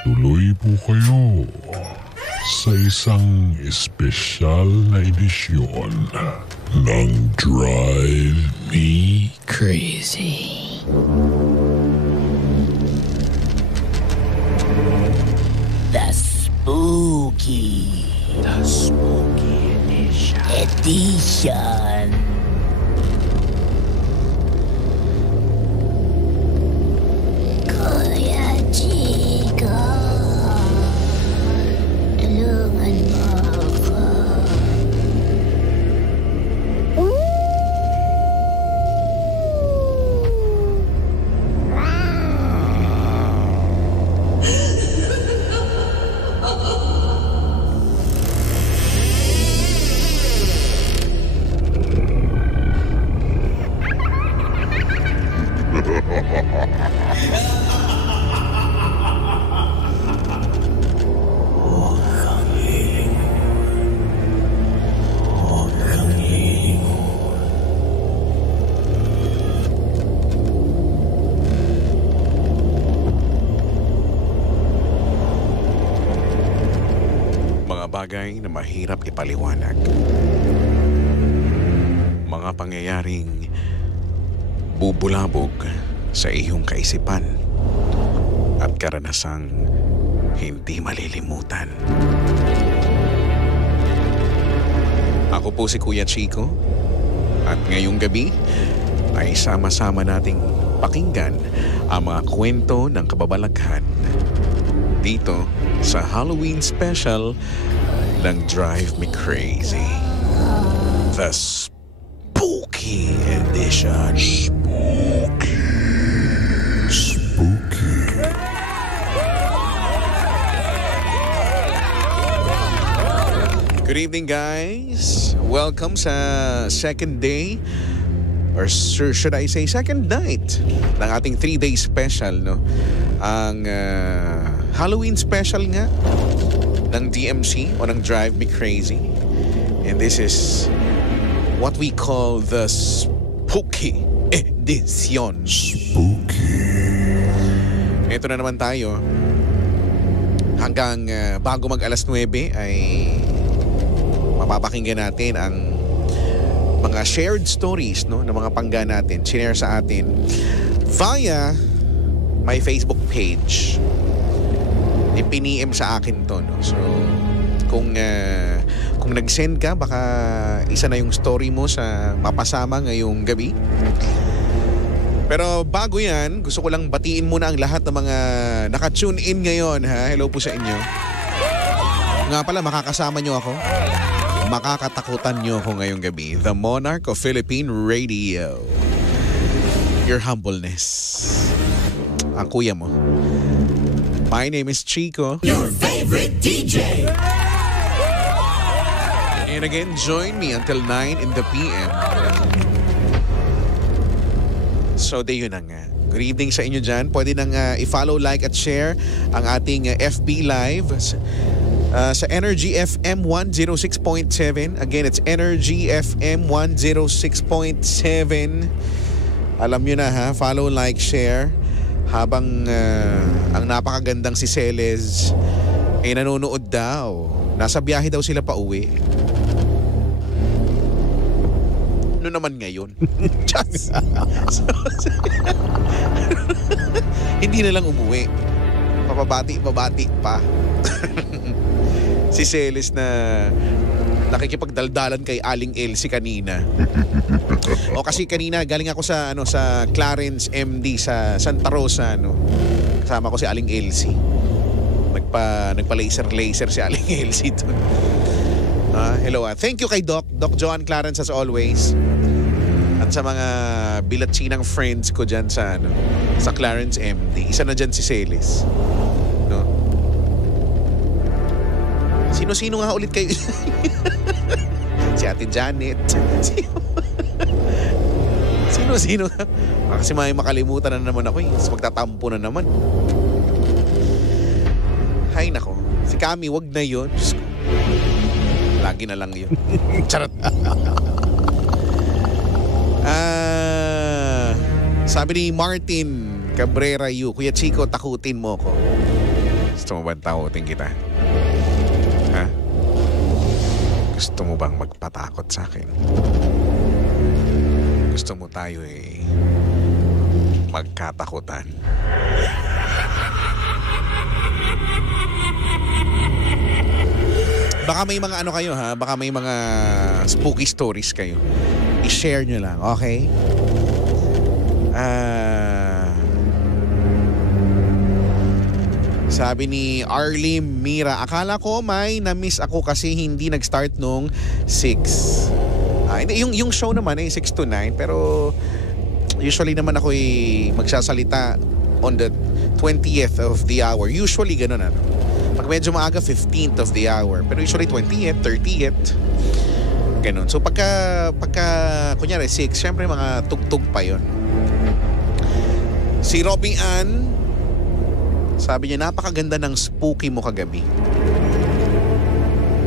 Tuloy po kayo sa isang espesyal na edisyon ng Drive Me Crazy. The Spooky Edition. Kuya Chico, tulungan mo ako. Bagay na mahirap ipaliwanag. Mga pangyayaring bubulabog sa iyong kaisipan at karanasang hindi malilimutan. Ako po si Kuya Chico at ngayong gabi ay sama-sama nating pakinggan ang mga kwento ng kababalaghan dito sa Halloween special ng Drive Me Crazy, the Spooky Edition. Spooky. Good evening, guys. Welcome sa second day, or should I say second night ng ating 3-day special, no? Ang Halloween special nga ng DMC o ng Drive Me Crazy. And this is what we call the Spooky Edition. Spooky. Ito na naman tayo. Hanggang bago mag alas 9 ay mapapakinggan natin ang mga shared stories, no, ng mga pangga natin, shinare sa atin via my Facebook page. Ipiniem sa akin to, no? So kung nag-send ka, baka isa na yung story mo sa mapasama ngayong gabi. Pero bago yan, gusto ko lang batiin muna ang lahat ng mga naka-tune in ngayon, ha? Hello po sa inyo. Nga pala, makakasama nyo ako. Makakatakutan nyo ako ngayong gabi. The Monarch of Philippine Radio. Your humbleness. Ang kuya mo. My name is Chico. Your favorite DJ. And again, join me until 9 in the PM. So, yun na nga. Good evening sa inyo dyan. Pwede nang i-follow, like at share ang ating FB Live sa Energy FM 106.7. Again, it's Energy FM 106.7. Alam nyo na, ha? Follow, like, share. Habang ang napakagandang si Celes ay nanonood daw. Nasa biyahe daw sila pa uwi. Ano naman ngayon? Hindi na lang umuwi. Papabati pa. Si Celes na nakikipagdaldalan kay Aling Elsie kanina. O kasi kanina galing ako sa sa Clarence MD sa Santa Rosa, no. Kasama ko si Aling Elsie. Nagpa-laser si Aling Elsie doon. Hello. Thank you kay Doc Joan Clarence as always. At sa mga bilatsinang friends ko diyan sa sa Clarence MD. Isa na diyan si Celes. No. Sino-sino nga ulit kayo? Si Ate Janet. Sino-sino? Kasi may makalimutan na naman ako. Magtatampo na naman. Hay nako. Si Kami, wag na yun. Lagi na lang yun. Charot. Sabi ni Martin Cabrera, Kuya Chico, takutin mo ko. Gusto mo bang takutin kita? Ha? Gusto mo bang magpatakot sa akin? Gusto mo tayo magkatakutan? Baka may mga ano kayo ha, baka may mga spooky stories kayo. I-share nyo lang, okay? Sabi ni Arlie Mira, akala ko may na-miss ako kasi hindi nag-start nung 6. Hindi, yung show naman ay 6 to 9, pero usually naman ako magsasalita on the 20th of the hour. Usually ganun ano. Pag medyo maaga, 15th of the hour. Pero usually 20th, 30th. Ganun. So pagka kunyari 6, syempre mga tugtog pa yon. Si Robby Ann, sabi niya, napakaganda ng spooky mo kagabi.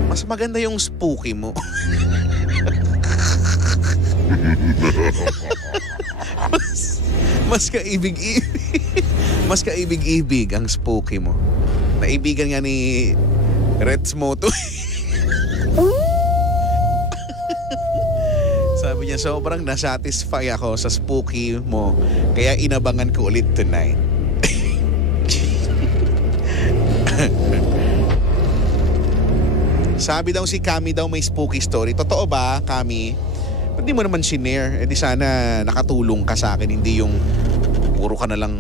Mas maganda yung spooky mo. mas kaibig-ibig. Mas kaibig-ibig ang spooky mo. Naibigan nga ni Reds Moto. Sabi niya, sobrang nasatisfy ako sa spooky mo. Kaya inabangan ko ulit tonight. Sabi daw si Kami daw may spooky story. Totoo ba, Kami? Ba't di mo naman sinare? Di sana nakatulong ka sa akin. Hindi yung puro ka na lang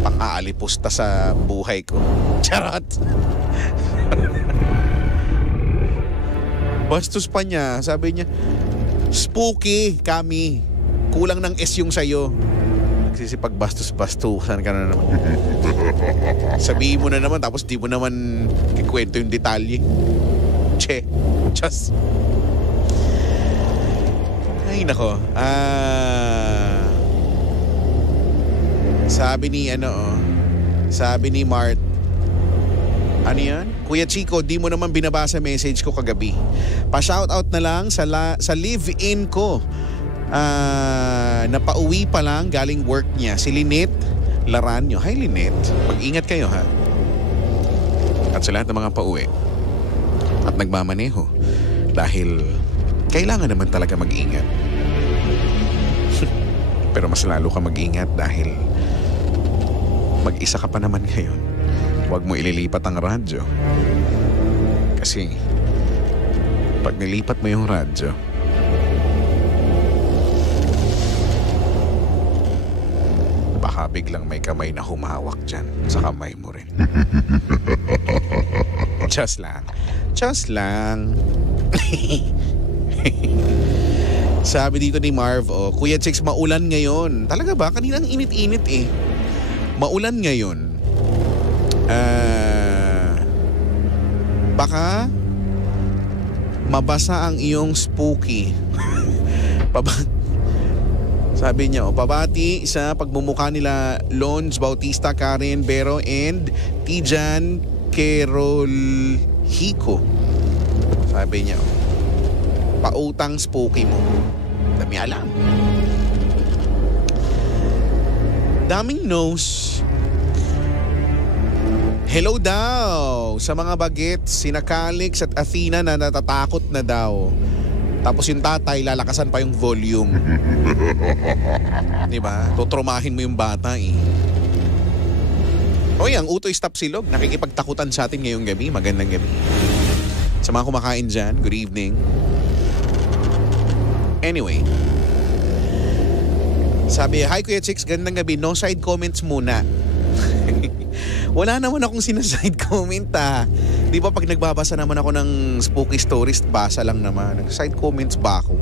pang-aalipusta sa buhay ko. Charot! Bastos pa niya. Sabi niya, spooky, Kami. Kulang ng S yung sayo. Nagsisipag-bastos-bastusan ka na naman. Sabihin mo na naman, tapos di mo naman kikwento yung detalye. Che. Just. Ay, nako. Sabi ni Mart, ano yan? Kuya Chico, di mo naman binabasa message ko kagabi. Pa-shoutout na lang sa live-in ko. Napauwi pa lang galing work niya. Si Lynette Laranyo. Hi Lynette, mag-ingat kayo ha. At sa lahat ng mga pauwi at nagmamaneho, dahil kailangan naman talaga mag-ingat. Pero mas lalo ka mag-ingat dahil mag-isa ka pa naman ngayon. Huwag mo ililipat ang radyo. Kasi pag nilipat mo yung radyo, baka biglang may kamay na humawak dyan sa kamay mo rin. Just lang. Just lang. Sabi dito ni Marv, Kuya Chicks, maulan ngayon. Talaga ba? Kanina ang init-init eh. Maulan ngayon. Baka mabasa ang iyong spooky. Sabi niya, pabati sa pagmumukha nila Lons Bautista, Karen Bero, and Tijan Kerolhico. Sabi niya, pautang spooky mo. Dami alam. Daming nose. Hello daw sa mga bagets, sina Calix at Athena na natatakot na daw. Tapos yung tatay, lalakasan pa yung volume. Diba? Tutrumahin mo yung bata eh. Oy, ang Utoy Stop Silog, nakikipagtakutan sa atin ngayong gabi. Magandang gabi. Sa mga kumakain dyan, good evening. Anyway. Sabi, hi Kuya Chicks, gandang gabi. No side comments muna. Wala naman akong sinaside comment ah. Di ba pag nagbabasa naman ako ng spooky stories, basa lang naman. Nag-side comments ba ako?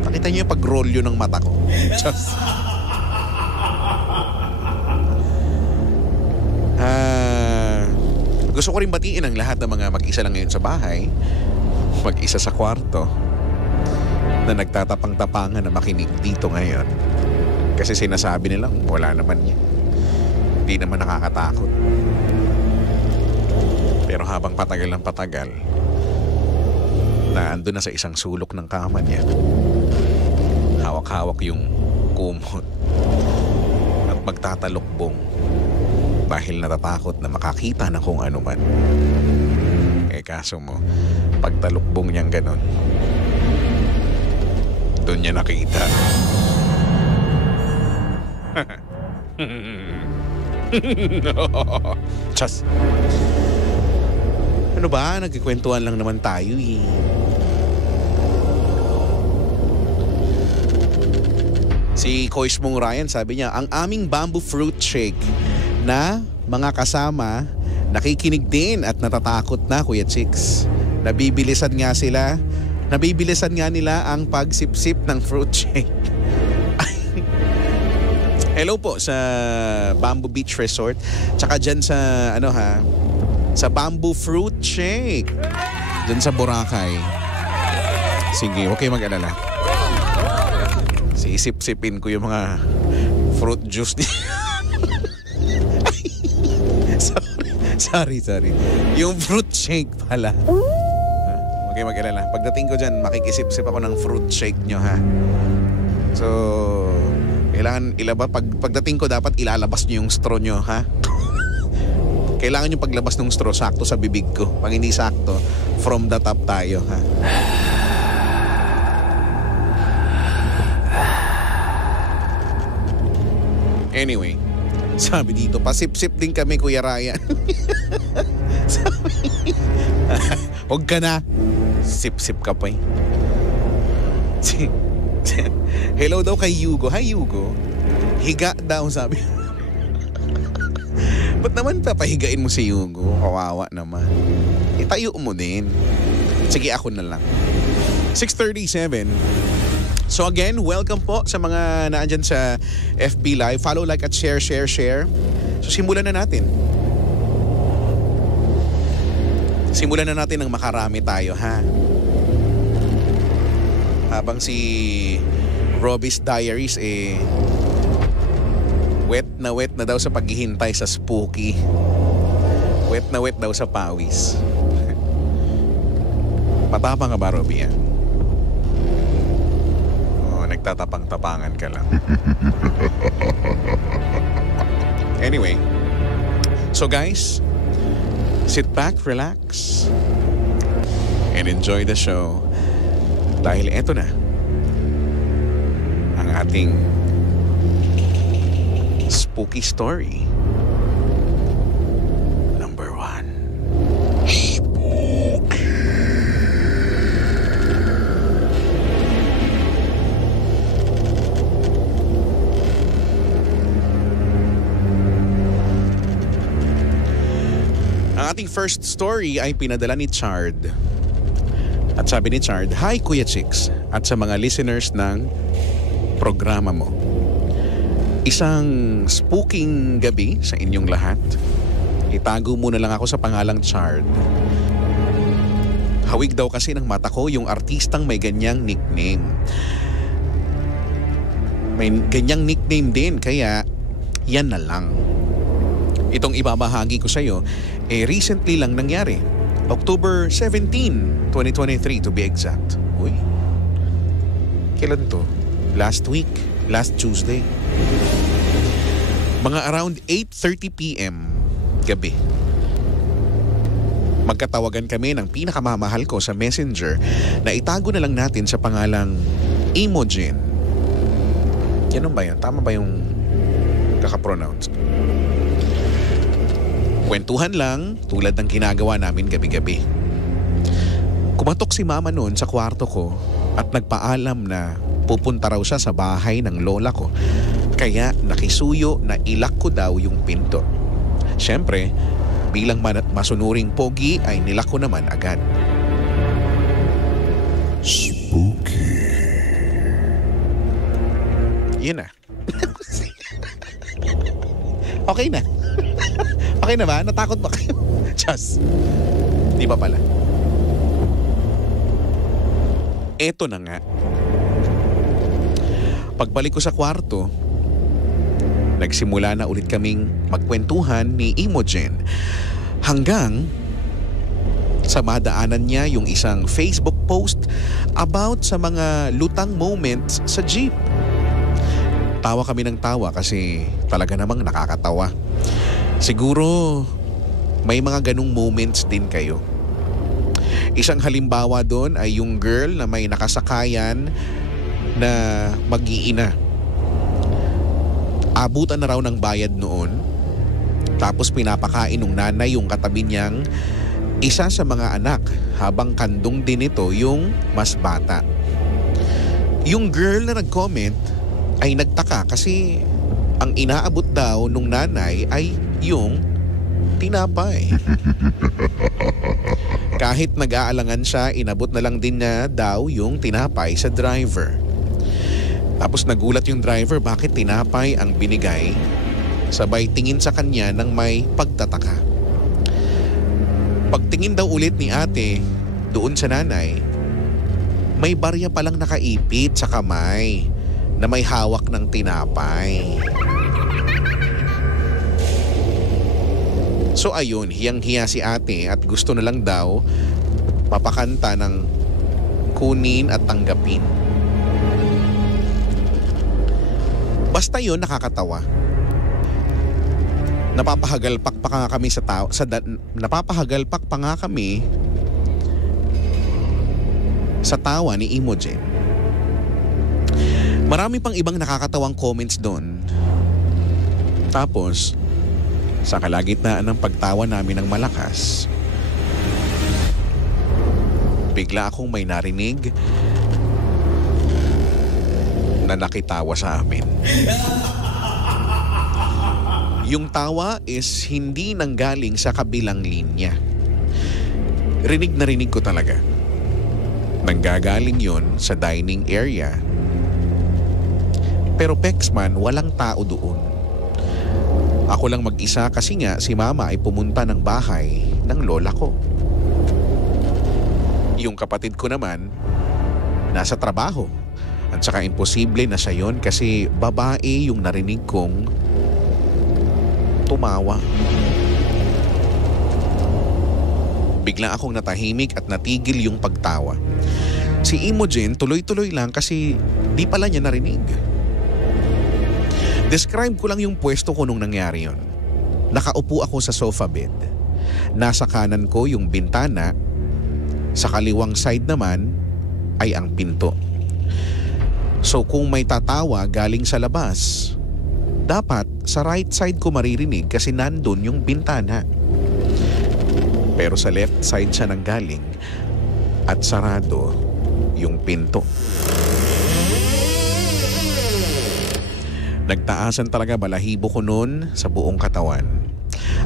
Pakita niyo yung pag-rolyo ng mata ko. Just. Gusto ko rin batiin ang lahat ng mga mag-isa lang ngayon sa bahay. Mag-isa sa kwarto. Na nagtatapang-tapangan na makinig dito ngayon. Kasi sinasabi nilang wala naman yan. Hindi naman nakakatakot. Pero habang patagal ng patagal, na ando na sa isang sulok ng kama niya, hawak-hawak yung kumot at magtatalokbong dahil natatakot na makakita ng kung ano man. Kaso mo, pagtalukbong niyang ganon, doon niya nakita. Chas. Ano ba? Nagkikwentuhan lang naman tayo eh. Si Kois mong Ryan sabi niya, ang aming bamboo fruit shake na mga kasama nakikinig din at natatakot na, Kuya Chicks. Nabibilisan nga nila ang pagsipsip ng fruit shake. Hello po sa Bamboo Beach Resort. Tsaka dyan sa sa Bamboo Fruit Shake. Dyan sa Boracay. Sige, huwag kayo mag-alala. Sisip-sipin ko yung mga fruit juice niya. Sorry. Yung fruit shake pala. Okay, mag-alala. Pagdating ko dyan, makikisip-sip ako ng fruit shake nyo, ha? So, kailangan pagdating ko, dapat ilalabas nyo yung straw nyo, ha? Kailangan nyo paglabas ng straw, sakto sa bibig ko. Pag hindi sakto, from the top tayo, ha? Anyway, sabi dito, pasip-sip din kami, Kuya Ryan. Huwag ka na. Sip-sip ka pa eh. Hello daw kay Yugo. Hi Yugo. Higa daw sabi. Ba't naman papahigain mo si Yugo? Kawawa naman. Itayo mo din. Sige, ako na lang. 6:37. So again, welcome po sa mga naandyan sa FB Live. Follow, like at share. So simulan na natin. Simulan na natin ng makarami tayo, ha? Habang si Robbie's Diaries wet na daw sa paghihintay sa spooky. Wet na wet daw sa pawis. Matapang ka ba, Robbie? Nagtatapang-tapangan ka lang. Anyway, so guys, sit back, relax, and enjoy the show. Dahil eto na ang ating spooky story number 1. Ang ating first story ay pinadala ni Chard. At sabi ni Chard, hi Kuya Chicks at sa mga listeners ng programa mo. Isang spooking gabi sa inyong lahat. Itago muna lang ako sa pangalang Chard. Hawig daw kasi ng mata ko yung artistang may ganyang nickname. May ganyang nickname din, kaya yan na lang. Itong ibabahagi ko sa iyo, recently lang nangyari. October 17, 2023 to be exact. Uy, kailan to? Last week, last Tuesday. Mga around 8:30 p.m. gabi. Magkatawagan kami ng pinakamamahal ko sa Messenger na itago na lang natin sa pangalang Imogen. Yan ba yan? Tama ba yung kakapronounce? Kwentuhan lang tulad ng ginagawa namin gabi-gabi. Kumatok si mama noon sa kwarto ko at nagpaalam na pupunta raw siya sa bahay ng lola ko. Kaya nakisuyo na ilak ko daw yung pinto. Siyempre, bilang masunuring pogi ay nilak ko naman agad. Spooky. Yun na. Okay na. Okay na ba? Natakot ba kayo? Just. Di ba pala? Eto na nga. Pagbalik ko sa kwarto, nagsimula na ulit kaming magkwentuhan ni Imogen. Hanggang sa madaanan niya yung isang Facebook post about sa mga lutang moments sa jeep. Tawa kami ng tawa kasi talaga namang nakakatawa. Siguro may mga ganung moments din kayo. Isang halimbawa doon ay yung girl na may nakasakayan na mag-iina. Abutan na raw ng bayad noon. Tapos pinapakain ng nanay yung katabi niyang isa sa mga anak habang kandong din ito yung mas bata. Yung girl na nag-comment ay nagtaka kasi ang inaabot daw nung nanay ay yung tinapay. Kahit nag-aalangan siya, inabot na lang din niya daw yung tinapay sa driver. Tapos nagulat yung driver bakit tinapay ang binigay, sabay tingin sa kanya ng may pagtataka. Pagtingin daw ulit ni ate doon sa nanay, may barya palang nakaipit sa kamay na may hawak ng tinapay. So ayun, hiyang-hiya si ate at gusto na lang daw papakanta ng kunin at tanggapin. Basta yun, nakakatawa. Napapahagalpak pa nga kami napapahagalpak pa nga kami sa tawa ni Imogen. Marami pang ibang nakakatawang comments doon. Tapos sa kalagitnaan ng pagtawa namin ng malakas, bigla akong may narinig na nakitawa sa amin. Yung tawa is hindi nanggaling sa kabilang linya. Rinig na rinig ko talaga. Nanggagaling yon sa dining area. Pero Pexman, walang tao doon. Ako lang mag-isa kasi nga si mama ay pumunta ng bahay ng lola ko. Yung kapatid ko naman, nasa trabaho. At saka imposible na siya yon kasi babae yung narinig kong tumawa. Bigla akong natahimik at natigil yung pagtawa. Si Imogen tuloy-tuloy lang kasi di pala niya narinig. Describe ko lang yung pwesto ko nung nangyari yon. Nakaupo ako sa sofa bed. Nasa kanan ko yung bintana. Sa kaliwang side naman ay ang pinto. So kung may tatawa galing sa labas, dapat sa right side ko maririnig kasi nandun yung bintana. Pero sa left side siya nanggaling at sarado yung pinto. Nagtaasan talaga balahibo ko noon sa buong katawan.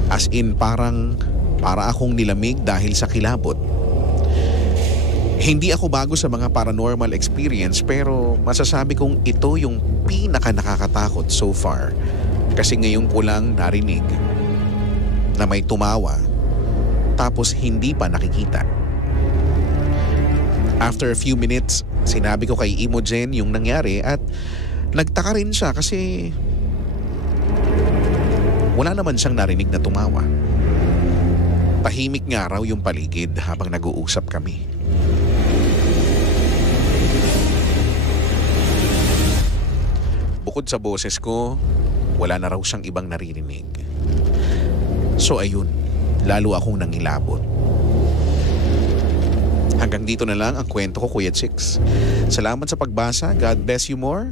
As in para akong nilamig dahil sa kilabot. Hindi ako bago sa mga paranormal experience pero masasabi kong ito yung pinaka nakakatakot so far. Kasi ngayon ko lang narinig na may tumawa tapos hindi pa nakikita. After a few minutes, sinabi ko kay Imogen yung nangyari at nagtaka rin siya kasi wala naman siyang narinig na tumawa. Tahimik nga raw yung paligid habang nag-uusap kami. Bukod sa boses ko, wala na raw siyang ibang naririnig. So ayun, lalo akong nangilabot. Hanggang dito na lang ang kwento ko, Kuya Chicks. Salamat sa pagbasa. God bless you more.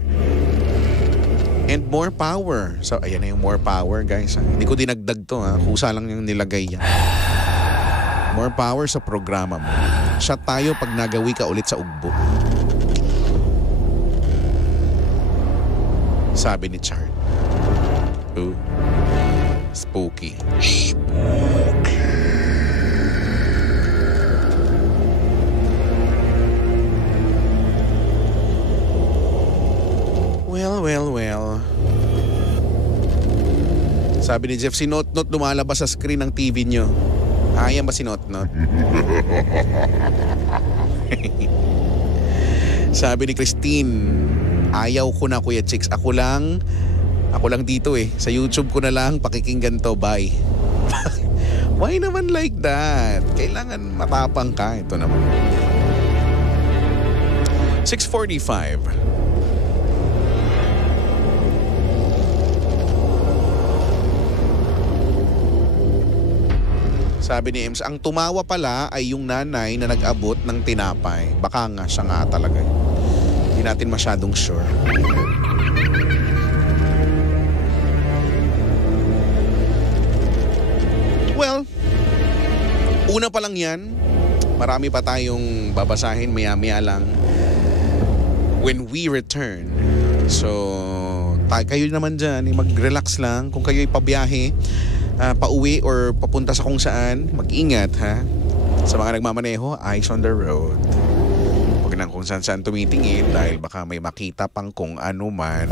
And more power. So, ayan na yung more power, guys. Hindi ko dinagdag to, ha. Kusa lang yung nilagay yan. More power sa programa mo. Shot tayo pag nagawi ka ulit sa ugbo. Sabi ni Chart. Ooh. Spooky. Well. Sabi ni Jeff, si Not-Not lumalabas sa screen ng TV nyo. Ayan ba si Not-Not? Sabi ni Christine, ayaw ko na, Kuya Chicks. Ako lang dito eh. Sa YouTube ko na lang pakikinggan to. Bye. Why naman like that? Kailangan matapang ka. Ito naman. 6:45. Sabi ni Ems, ang tumawa pala ay yung nanay na nag-abot ng tinapay. Baka nga siya nga talaga. Hindi natin masyadong sure. Well, una pa lang yan. Marami pa tayong babasahin maya-maya lang when we return. So, kayo naman dyan, mag-relax lang. Kung kayo'y pabiyahe, pauwi or papunta sa kung saan, mag-ingat ha. Sa mga nagmamaneho, eyes on the road. Huwag nang kung saan tumitingin dahil baka may makita pang kung ano man.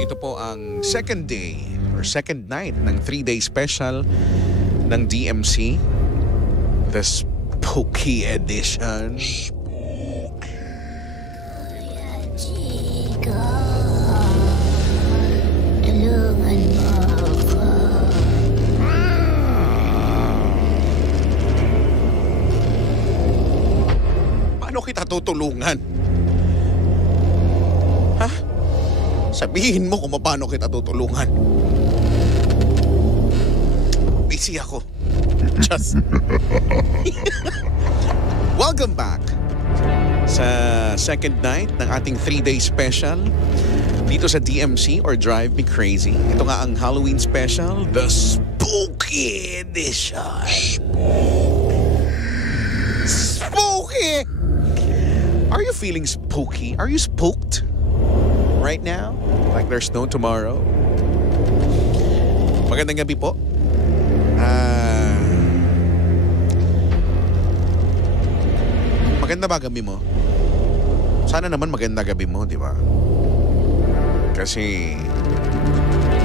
Ito po ang second day or second night ng 3-day special ng DMC, the Spooky Edition. Chica, tulungan mo ako. Paano kita tutulungan? Ha? Sabihin mo kung paano kita tutulungan. Busy ako. Just. Welcome back sa second night ng ating 3-day special dito sa DMC or Drive Me Crazy. Ito nga ang Halloween special, the Spooky Edition. Spooky! Are you feeling spooky? Are you spooked right now? Like there's no tomorrow? Magandang gabi po. Maganda ba gabi mo? Sana naman maganda gabi mo, di ba? Kasi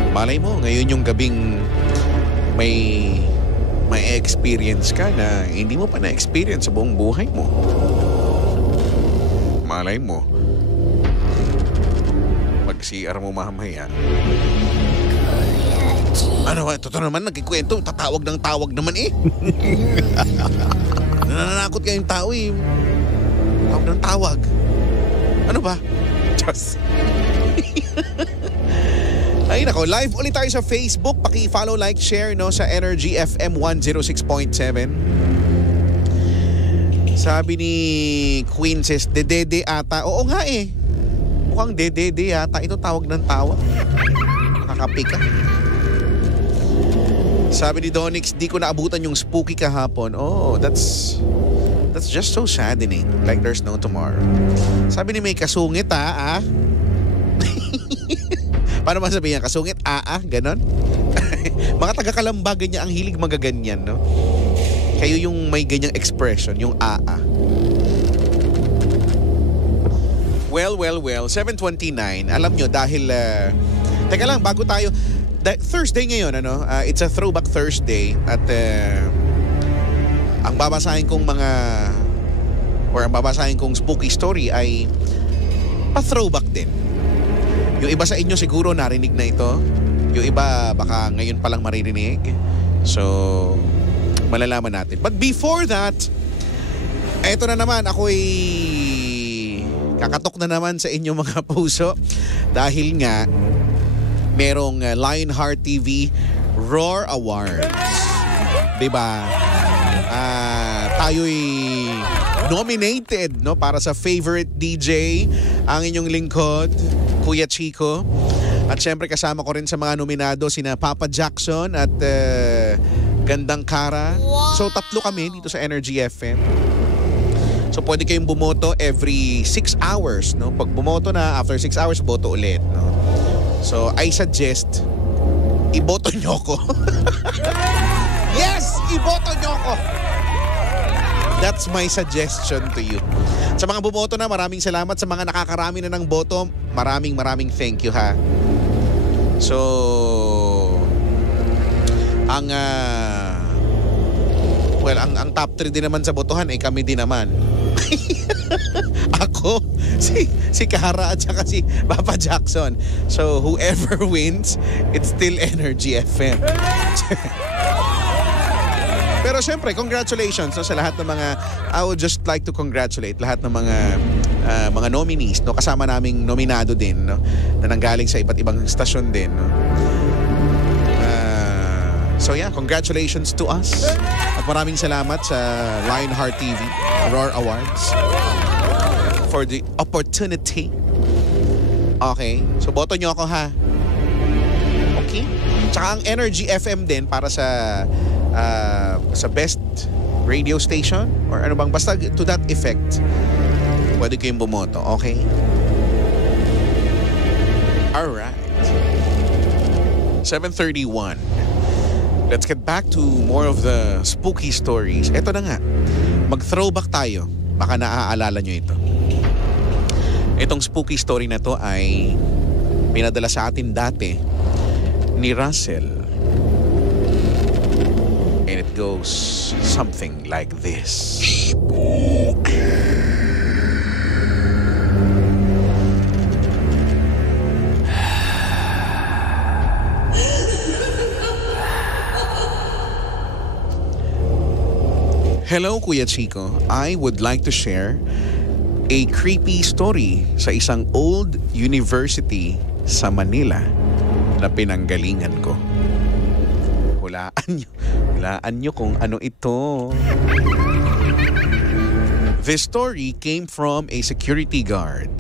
malay mo, ngayon yung gabing may experience ka na hindi mo pa na-experience sa buong buhay mo. Malay mo, mag-CR mo mamaya. Ano ba? Totoo naman, nagkikwento. Tatawag ng tawag naman eh. Nananakot kayong tao eh. Tawag ng tawag. Ano ba? Just. Ay nako, live ulit tayo sa Facebook. Paki-follow, like, share no sa Energy FM 106.7. Sabi ni Queenses, dedede ata. Oo nga eh. Mukhang dedede ata. Ito tawag ng tawag. Nakakapi ka. Sabi ni Donix, di ko naabutan yung spooky kahapon. Oh, that's just so saddening. Like there's no tomorrow. Sabi ni May, kasungit ah. Paano masabihin yan? Kasungit ganon? Mga taga-Kalamba, ganyan ang hilig magaganyan, no? Kayo yung may ganyang expression, yung Well, 7:29. Alam nyo, dahil teka lang, bago tayo Thursday ngayon, ano? It's a throwback Thursday at ang babasahin kong spooky story ay pa-throwback din. Yung iba sa inyo siguro narinig na ito. Yung iba baka ngayon pa lang maririnig. So, malalaman natin. But before that, eto na naman, ako'y kakatok na naman sa inyo mga puso dahil nga merong Lionheart TV Roar Awards. Diba? Tayo'y nominated no para sa favorite DJ, ang inyong lingkod, Kuya Chico. At syempre kasama ko rin sa mga nominado sina Papa Jackson at Gandang Kara. So tatlo kami dito sa Energy FM. So pwede kayong bumoto every 6 hours, no? Pag bumoto na, after 6 hours, boto ulit, no? So, I suggest, iboto nyo ko. Yes! Iboto nyo ko! That's my suggestion to you. Sa mga bumoto na, maraming salamat. Sa mga nakakarami na ng boto, maraming thank you ha. So, ang top 3 din naman sa botohan ay kami din naman. Ako, si Kara at saka si Papa Jackson. So whoever wins, it's still Energy FM. Pero syempre, congratulations no, sa lahat ng mga, I would just like to congratulate lahat ng mga nominees, no, kasama naming nominado din, no, na nanggaling sa iba't ibang stasyon din, no. So yeah, congratulations to us. At maraming salamat sa Lionheart TV Roar Awards for the opportunity. Okay, so boto nyo ako ha. Okay? Tsaka ang Energy FM din para sa best radio station or ano bang, basta to that effect. Pwede kayong bumoto, okay? Alright. 7:31. Let's get back to more of the spooky stories. Ito na nga. Mag-throwback tayo. Baka naaalala nyo ito. Itong spooky story na to ay pinadala sa atin dati ni Russell. And it goes something like this. Spooky. Hello, Kuya Chico. I would like to share a creepy story sa isang old university sa Manila na pinanggalingan ko. Hulaan nyo kung ano ito. This story came from a security guard.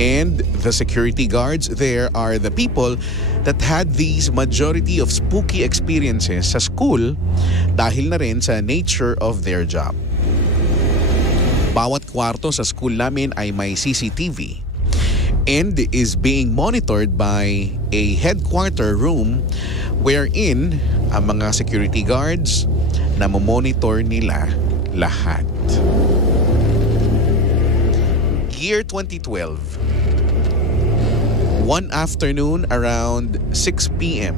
And the security guards there are the people that had these majority of spooky experiences sa school dahil na rin sa nature of their job. Bawat kwarto sa school namin ay may CCTV and is being monitored by a headquarter room wherein ang mga security guards na monitor nila lahat. Year 2012. One afternoon around 6 p.m.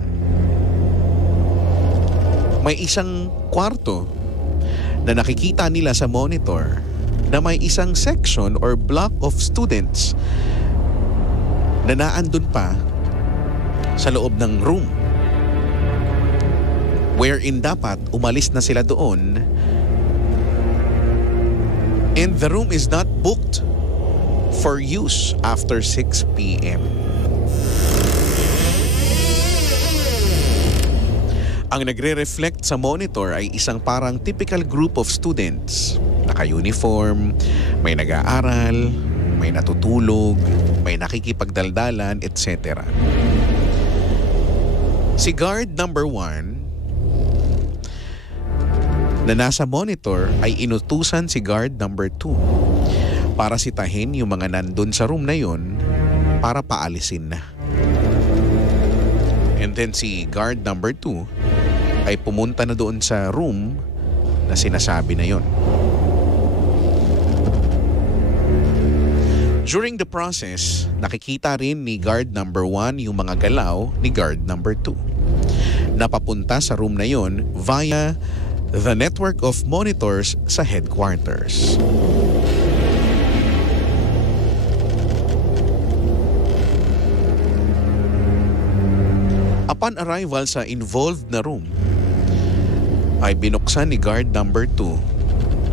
May isang kwarto na nakikita nila sa monitor na may isang section or block of students na naandun pa sa loob ng room. Wherein dapat umalis na sila doon and the room is not booked for use after 6 p.m. Ang nagre-reflect sa monitor ay isang parang typical group of students. Naka-uniform, may nag-aaral, may natutulog, may nakikipagdaldalan, etc. Si guard number 1 na nasa monitor ay inutusan si guard number 2 para sitahin yung mga nandun sa room na yun para paalisin na. And then si guard number 2 ay pumunta na doon sa room na sinasabi na yon. During the process, nakikita rin ni guard number 1 yung mga galaw ni guard number 2 na papunta sa room na yon via the network of monitors sa headquarters. Upon arrival sa involved na room, ay binuksan ni guard number 2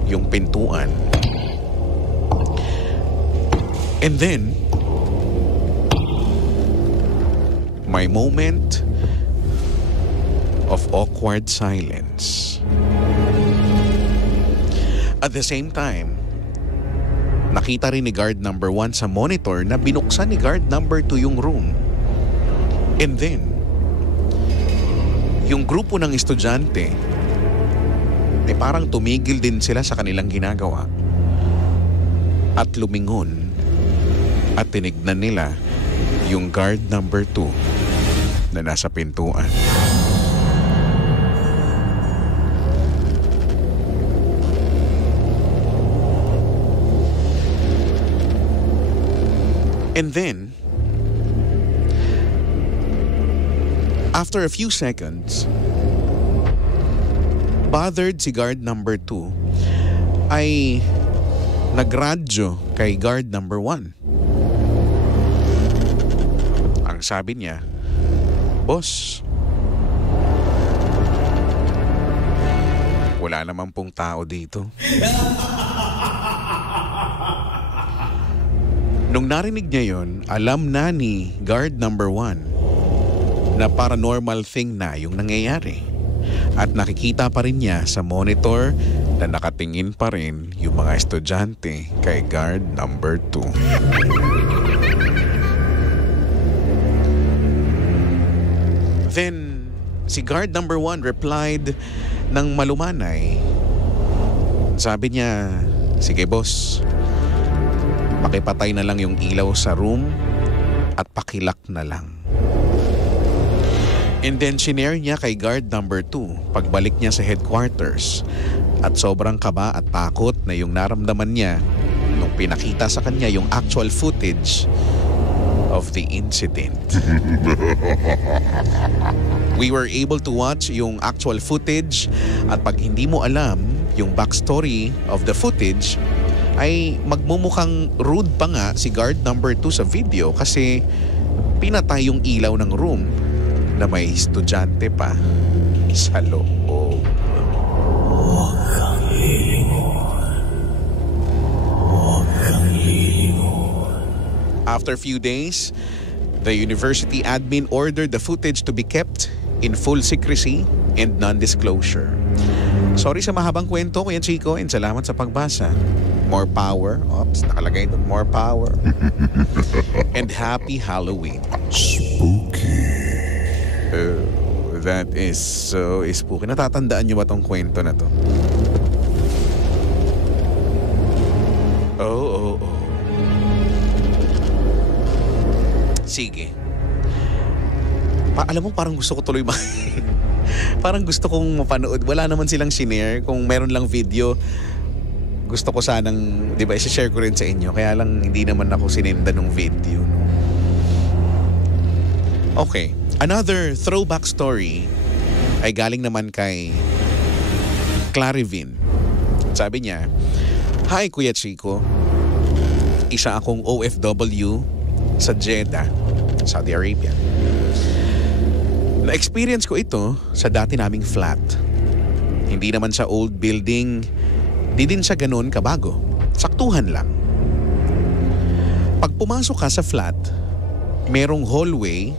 yung pintuan. And then, may moment of awkward silence. At the same time, nakita rin ni guard number 1 sa monitor na binuksan ni guard number 2 yung room. And then, yung grupo ng estudyante ay parang tumigil din sila sa kanilang ginagawa at lumingon at tinignan nila yung guard number 2 na nasa pintuan. And then, after a few seconds, bothered si guard number 2 ay nagradyo kay guard number 1. Ang sabi niya, "Boss, wala naman pong tao dito." Nung narinig niya yon, alam na ni guard number 1 na paranormal thing na yung nangyayari. At nakikita pa rin niya sa monitor na nakatingin pa rin yung mga estudyante kay guard number 2. Then, si guard number 1 replied ng malumanay. Sabi niya, sige boss, pakipatay na lang yung ilaw sa room at pakilak na lang. And then shinare niya kay guard number 2 pagbalik niya sa headquarters at sobrang kaba at takot na yung naramdaman niya nung pinakita sa kanya yung actual footage of the incident. We were able to watch yung actual footage at pag hindi mo alam yung backstory of the footage ay magmumukhang rude pa nga si guard number 2 sa video kasi pinatay yung ilaw ng room na may estudyante pa sa loob. Huwag kang lilingon. After a few days, the university admin ordered the footage to be kept in full secrecy and non-disclosure. Sorry sa mahabang kwento, Kuya Chico, and salamat sa pagbasa. More power. Oops, nakalagay doon, more power. And happy Halloween. Spooky. That is so spooky. Natatandaan niyo ba tong kwento na to? Oh. Sige. Alam mo, parang gusto ko tuloy parang gusto kong mapanood. Wala naman silang shinare. Kung meron lang video, gusto ko sanang, di ba, i-share ko rin sa inyo. Kaya lang, hindi naman ako sininda ng video. No? Okay. Another throwback story ay galing naman kay Clarivin. Sabi niya, "Hi Kuya Chico, isa akong OFW sa Jeddah, Saudi Arabia. Na-experience ko ito sa dati naming flat. Hindi naman sa old building, di din siya ganun kabago. Saktuhan lang. Pag pumasok ka sa flat, merong hallway,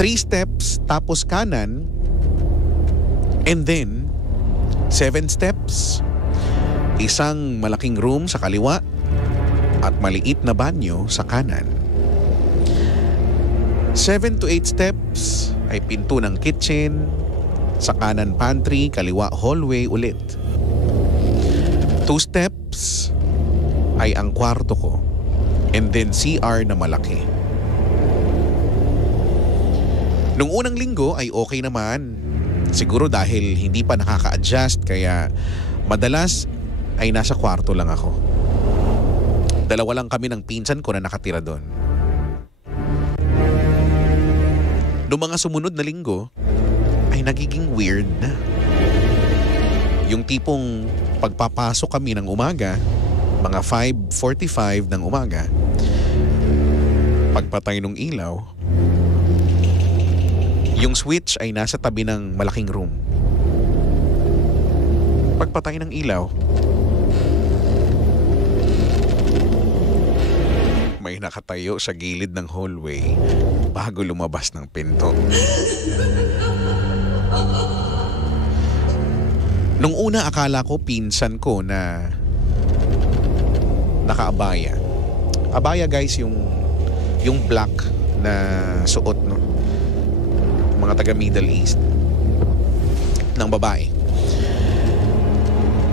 3 steps tapos kanan, and then 7 steps, isang malaking room sa kaliwa at maliit na banyo sa kanan. 7 to 8 steps ay pinto ng kitchen, sa kanan pantry, kaliwa hallway ulit. 2 steps ay ang kwarto ko, and then CR na malaki. Nung unang linggo ay okay naman. Siguro dahil hindi pa nakaka-adjust kaya madalas ay nasa kwarto lang ako. 2 lang kami ng pinsan ko na nakatira doon. Noong mga sumunod na linggo ay nagiging weird na. Yung tipong pagpapasok kami ng umaga, mga 5:45 ng umaga, pagpatay ng ilaw, yung switch ay nasa tabi ng malaking room. Pagpatay ng ilaw, may nakatayo sa gilid ng hallway bago lumabas ng pinto. Nung una akala ko pinsan ko na nakaabaya. Abaya guys, yung black na suot, no? Mga taga Middle East ng babae.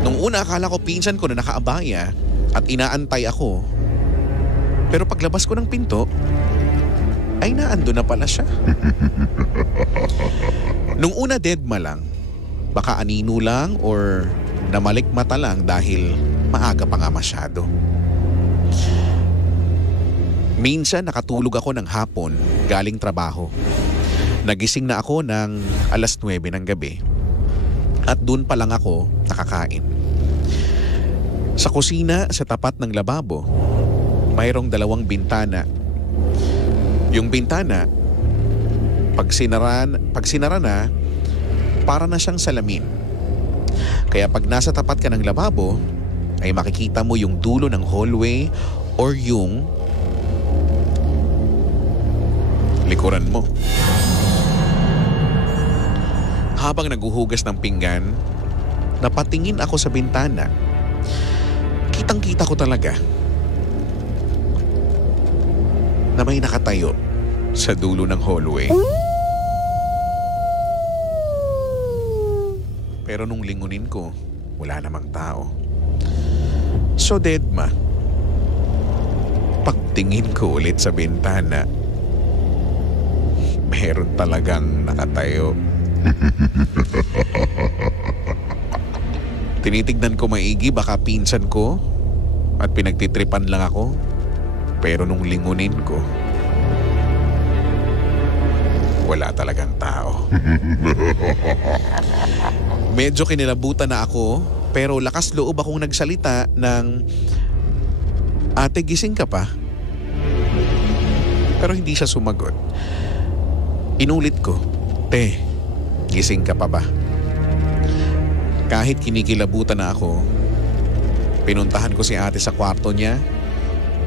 Nung una akala ko pinsan ko na nakaabaya at inaantay ako. Pero paglabas ko ng pinto ay naando na pala siya. Nung una deadma lang. Baka anino lang or namalikmata lang dahil maaga pa nga masyado. Minsan nakatulog ako ng hapon galing trabaho. Nagising na ako ng 9:00 ng gabi at doon pa lang ako nakakain. Sa kusina sa tapat ng lababo, mayroong 2 bintana. Yung bintana, pag sinara na, para na siyang salamin. Kaya pag nasa tapat ka ng lababo, ay makikita mo yung dulo ng hallway or yung likuran mo. Habang naguhugas ng pinggan, napatingin ako sa bintana. Kitang-kita ko talaga na may nakatayo sa dulo ng hallway. Pero nung lingunin ko, wala namang tao. So deadma, pagtingin ko ulit sa bintana, meron talagang nakatayo. Tinitignan ko maigi, baka pinsan ko at pinagtitripan lang ako. Pero nung lingunin ko, wala talagang tao. Medyo kinilabutan na ako, pero lakas loob akong nagsalita ng, "Ate, gising ka pa?" Pero hindi siya sumagot. Inulit ko, "Te, gising ka pa ba?" Kahit kinikilabutan na ako, pinuntahan ko si ate sa kwarto niya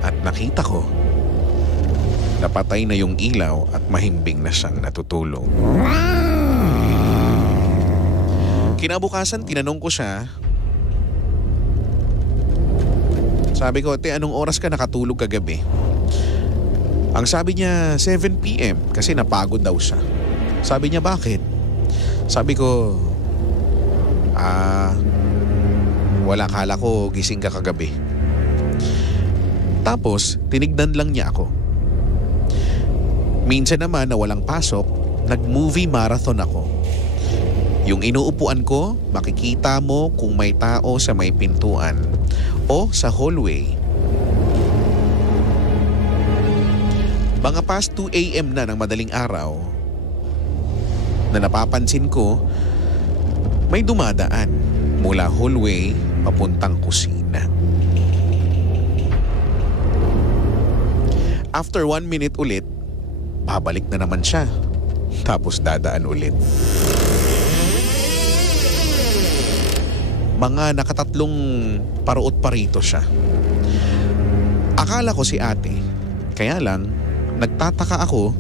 at nakita ko napatay na yung ilaw at mahimbing na siyang natutulog. Kinabukasan, tinanong ko siya. Sabi ko, "Te, anong oras ka nakatulog kagabi?" Ang sabi niya, 7 p.m. kasi napagod daw siya. Sabi niya, "Bakit?" Sabi ko, wala, kala ko gising ka kagabi." Tapos, tinignan lang niya ako. Minsan naman na walang pasok, nag-movie marathon ako. Yung inuupuan ko, makikita mo kung may tao sa may pintuan o sa hallway. Mga past 2 a.m. na ng madaling araw, na napapansin ko, may dumadaan mula hallway papuntang kusina. After 1 minute ulit, babalik na naman siya. Tapos dadaan ulit. Mga nakatatlong paruot parito siya. Akala ko si ate. Kaya lang, nagtataka ako,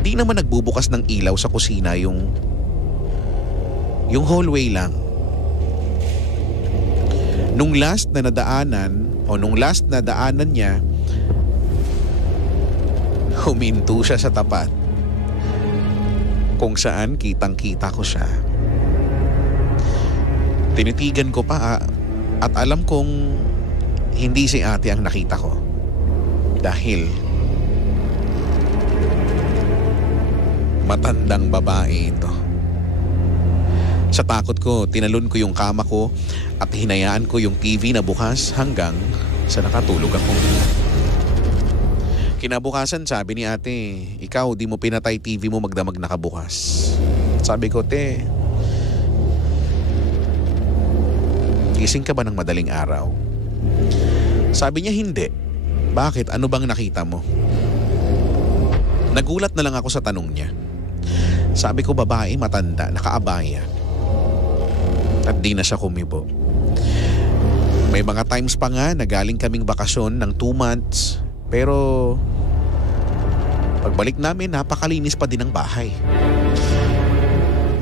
di naman nagbubukas ng ilaw sa kusina yung hallway lang. Nung last na daanan niya, huminto siya sa tapat kung saan kitang-kita ko siya. Tinitigan ko pa at alam kong hindi si ate ang nakita ko. Dahil matandang babae ito. Sa takot ko, tinalon ko yung kama ko at hinayaan ko yung TV na bukas hanggang sa nakatulog ako. Kinabukasan, sabi ni ate, "Ikaw, di mo pinatay TV mo magdamag nakabukas." Sabi ko, "Te, gising ka ba ng madaling araw?" Sabi niya, "Hindi." "Bakit? Ano bang nakita mo?" Nagulat na lang ako sa tanong niya. Sabi ko, "Babae, matanda, nakaabaya." At di na siya kumibo. May mga times pa nga na galing kaming bakasyon ng 2 months. Pero pagbalik namin, napakalinis pa din ang bahay.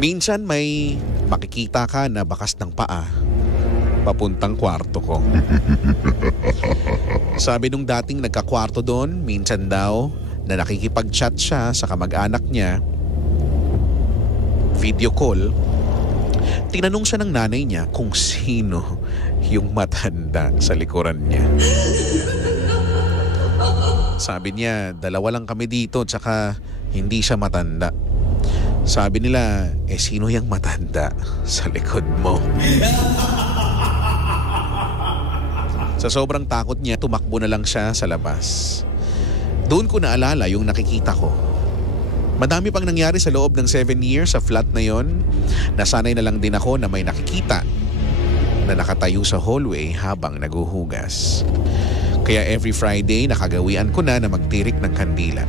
Minsan may makikita ka na bakas ng paa papuntang kwarto ko. Sabi nung dating nagkakwarto doon, minsan daw na nakikipag-chat siya sa kamag-anak niya, video call. Tinanong siya ng nanay niya kung sino yung matanda sa likuran niya. Sabi niya, 2 lang kami dito tsaka hindi siya matanda. Sabi nila, sino yung matanda sa likod mo? Sa sobrang takot niya, tumakbo na lang siya sa labas. Doon ko naalala yung nakikita ko. Madami pang nangyari sa loob ng 7 years sa flat na yon. Nasanay na lang din ako na may nakikita na nakatayo sa hallway habang naguhugas. Kaya every Friday nakagawian ko na magtirik ng kandila.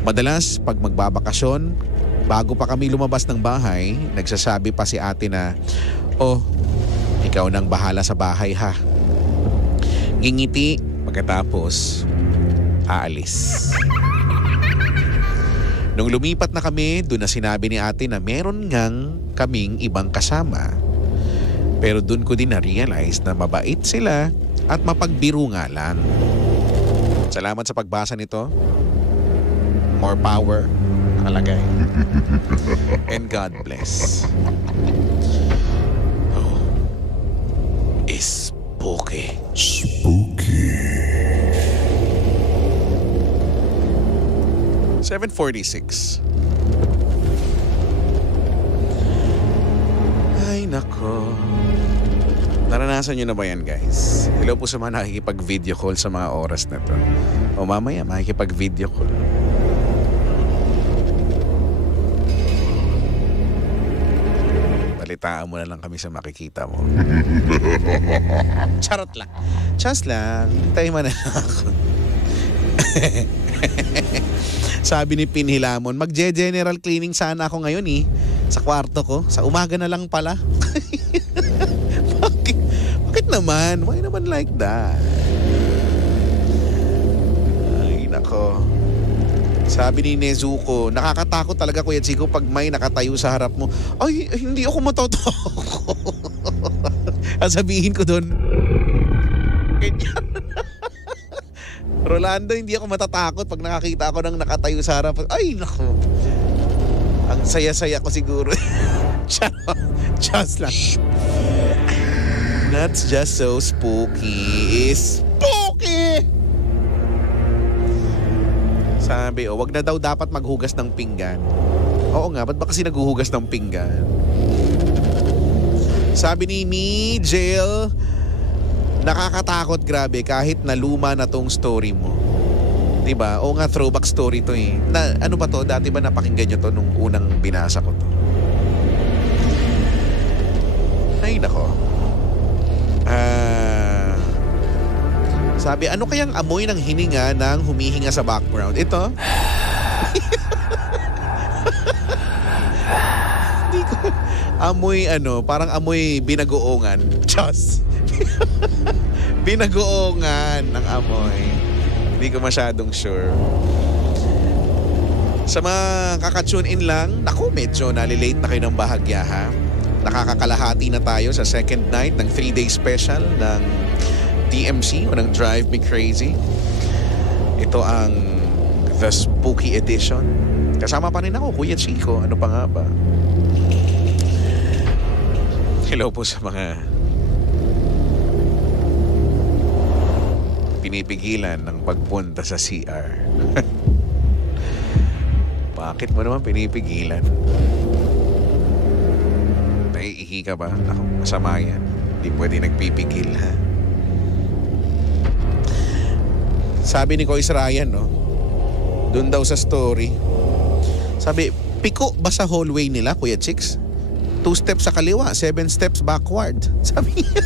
Madalas pag magbabakasyon, bago pa kami lumabas ng bahay, nagsasabi pa si ate na, "Oh, ikaw nang bahala sa bahay ha." Ngingiti, pagkatapos aalis. Nung lumipat na kami, doon na sinabi ni ate na meron ngang kaming ibang kasama. Pero doon ko din na-realize na mabait sila at mapagbiro nga lang. Salamat sa pagbasa nito. More power, nakalagay. And God bless. Oh. Spooky. Spooky. 7:46. Ay, nako. Naranasan nyo na ba yan, guys? Hello po sa mga nakikipag-video call sa mga oras na to. O mamaya, makikipag-video call. Balitaan mo na lang kami sa makikita mo. Charot lang. Just lang. Tayo man na ako. Sabi ni Pinhilamon, magje-general cleaning sana ako ngayon sa kwarto ko. Sa umaga na lang pala. Bakit naman? Why naman like that? Ay, nako. Sabi ni Nezuko, nakakatakot talaga Kuya Chico pag may nakatayo sa harap mo. Ay, hindi ako matatakot. Ang sabihin ko doon, ganyan. Rolando, hindi ako matatakot pag nakakita ako ng nakatayo sa harap. Ay, nako. Ang saya-saya ko siguro. Just lang. That's just so spooky. Spooky! Sabi, wag na daw dapat maghugas ng pinggan. Oo nga, ba't ba kasi naghuhugas ng pinggan? Sabi ni Mijel, nakakatakot grabe kahit na luma na tong story mo. Diba? Oo nga, throwback story to Na, ano ba to? Dati ba napakinggan nyo to nung unang binasa ko to? Ay, nako. Sabi, ano kayang amoy ng hininga ng humihinga sa background? Ito? Hindi ko. Amoy parang amoy binagoongan. Diyos. Binagoongan ng amoy. Hindi ko masyadong sure. Sa mga kaka-tune in lang, naku, medyo nalilate na kayo ng bahagya ha. Nakakakalahati na tayo sa second night ng 3-day special ng DMC o ng Drive Me Crazy. Ito ang The Spooky Edition. Kasama pa rin ako, Kuya Chico. Ano pa nga ba? Hello po sa mga pinipigilan ng pagpunta sa CR. Bakit mo naman pinipigilan? Naiihi ka ba? Ako, masama yan. Hindi pwede nagpipigil, ha? Sabi ni Kois Ryan, doon daw sa story. Sabi, piko ba sa hallway nila, Kuya Chicks? 2 steps sa kaliwa, 7 steps backward. Sabi niya.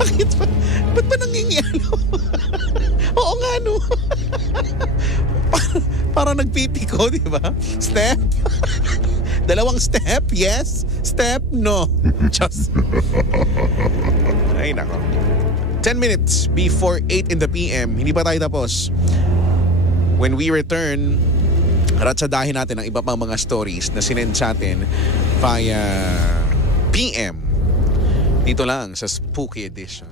Bakit ba? Ba't ba nangingialo? Oo nga, no? Para nagpipiko, di ba? Step. 2 step, yes. Step, no. Just. Ay, nako. 10 minutes before 8 in the PM. Hindi pa tayo tapos. When we return, ratsadahin natin ang iba pang mga stories na sinend sa atin via PM. Dito lang sa Spooky Edition.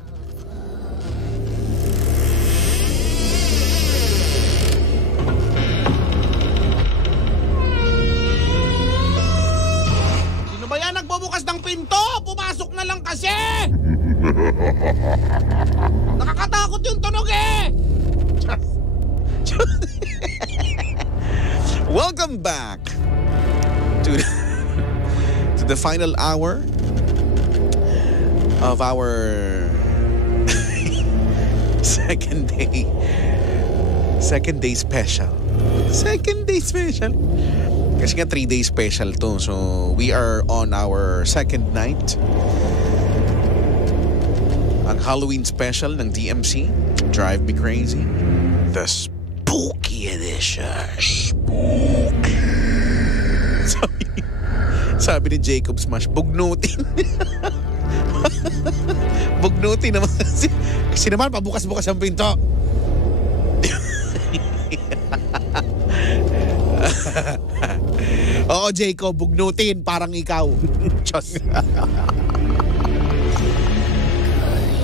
Sino ba yan nagbubukas ng pinto? Pumasok na lang kasi! Nakakatakot yung tunog Welcome back to the final hour of our second day special. Kasi nga 3-day special to. So we are on our second night. Ang Halloween special ng DMC, Drive Me Crazy, The Spooky Edition. Spooky. Sabi ni Jacob Smash, bugnutin. Bugnutin naman kasi naman pabukas-bukas ang pinto. Oo, Jacob, bugnutin parang ikaw. Diyos.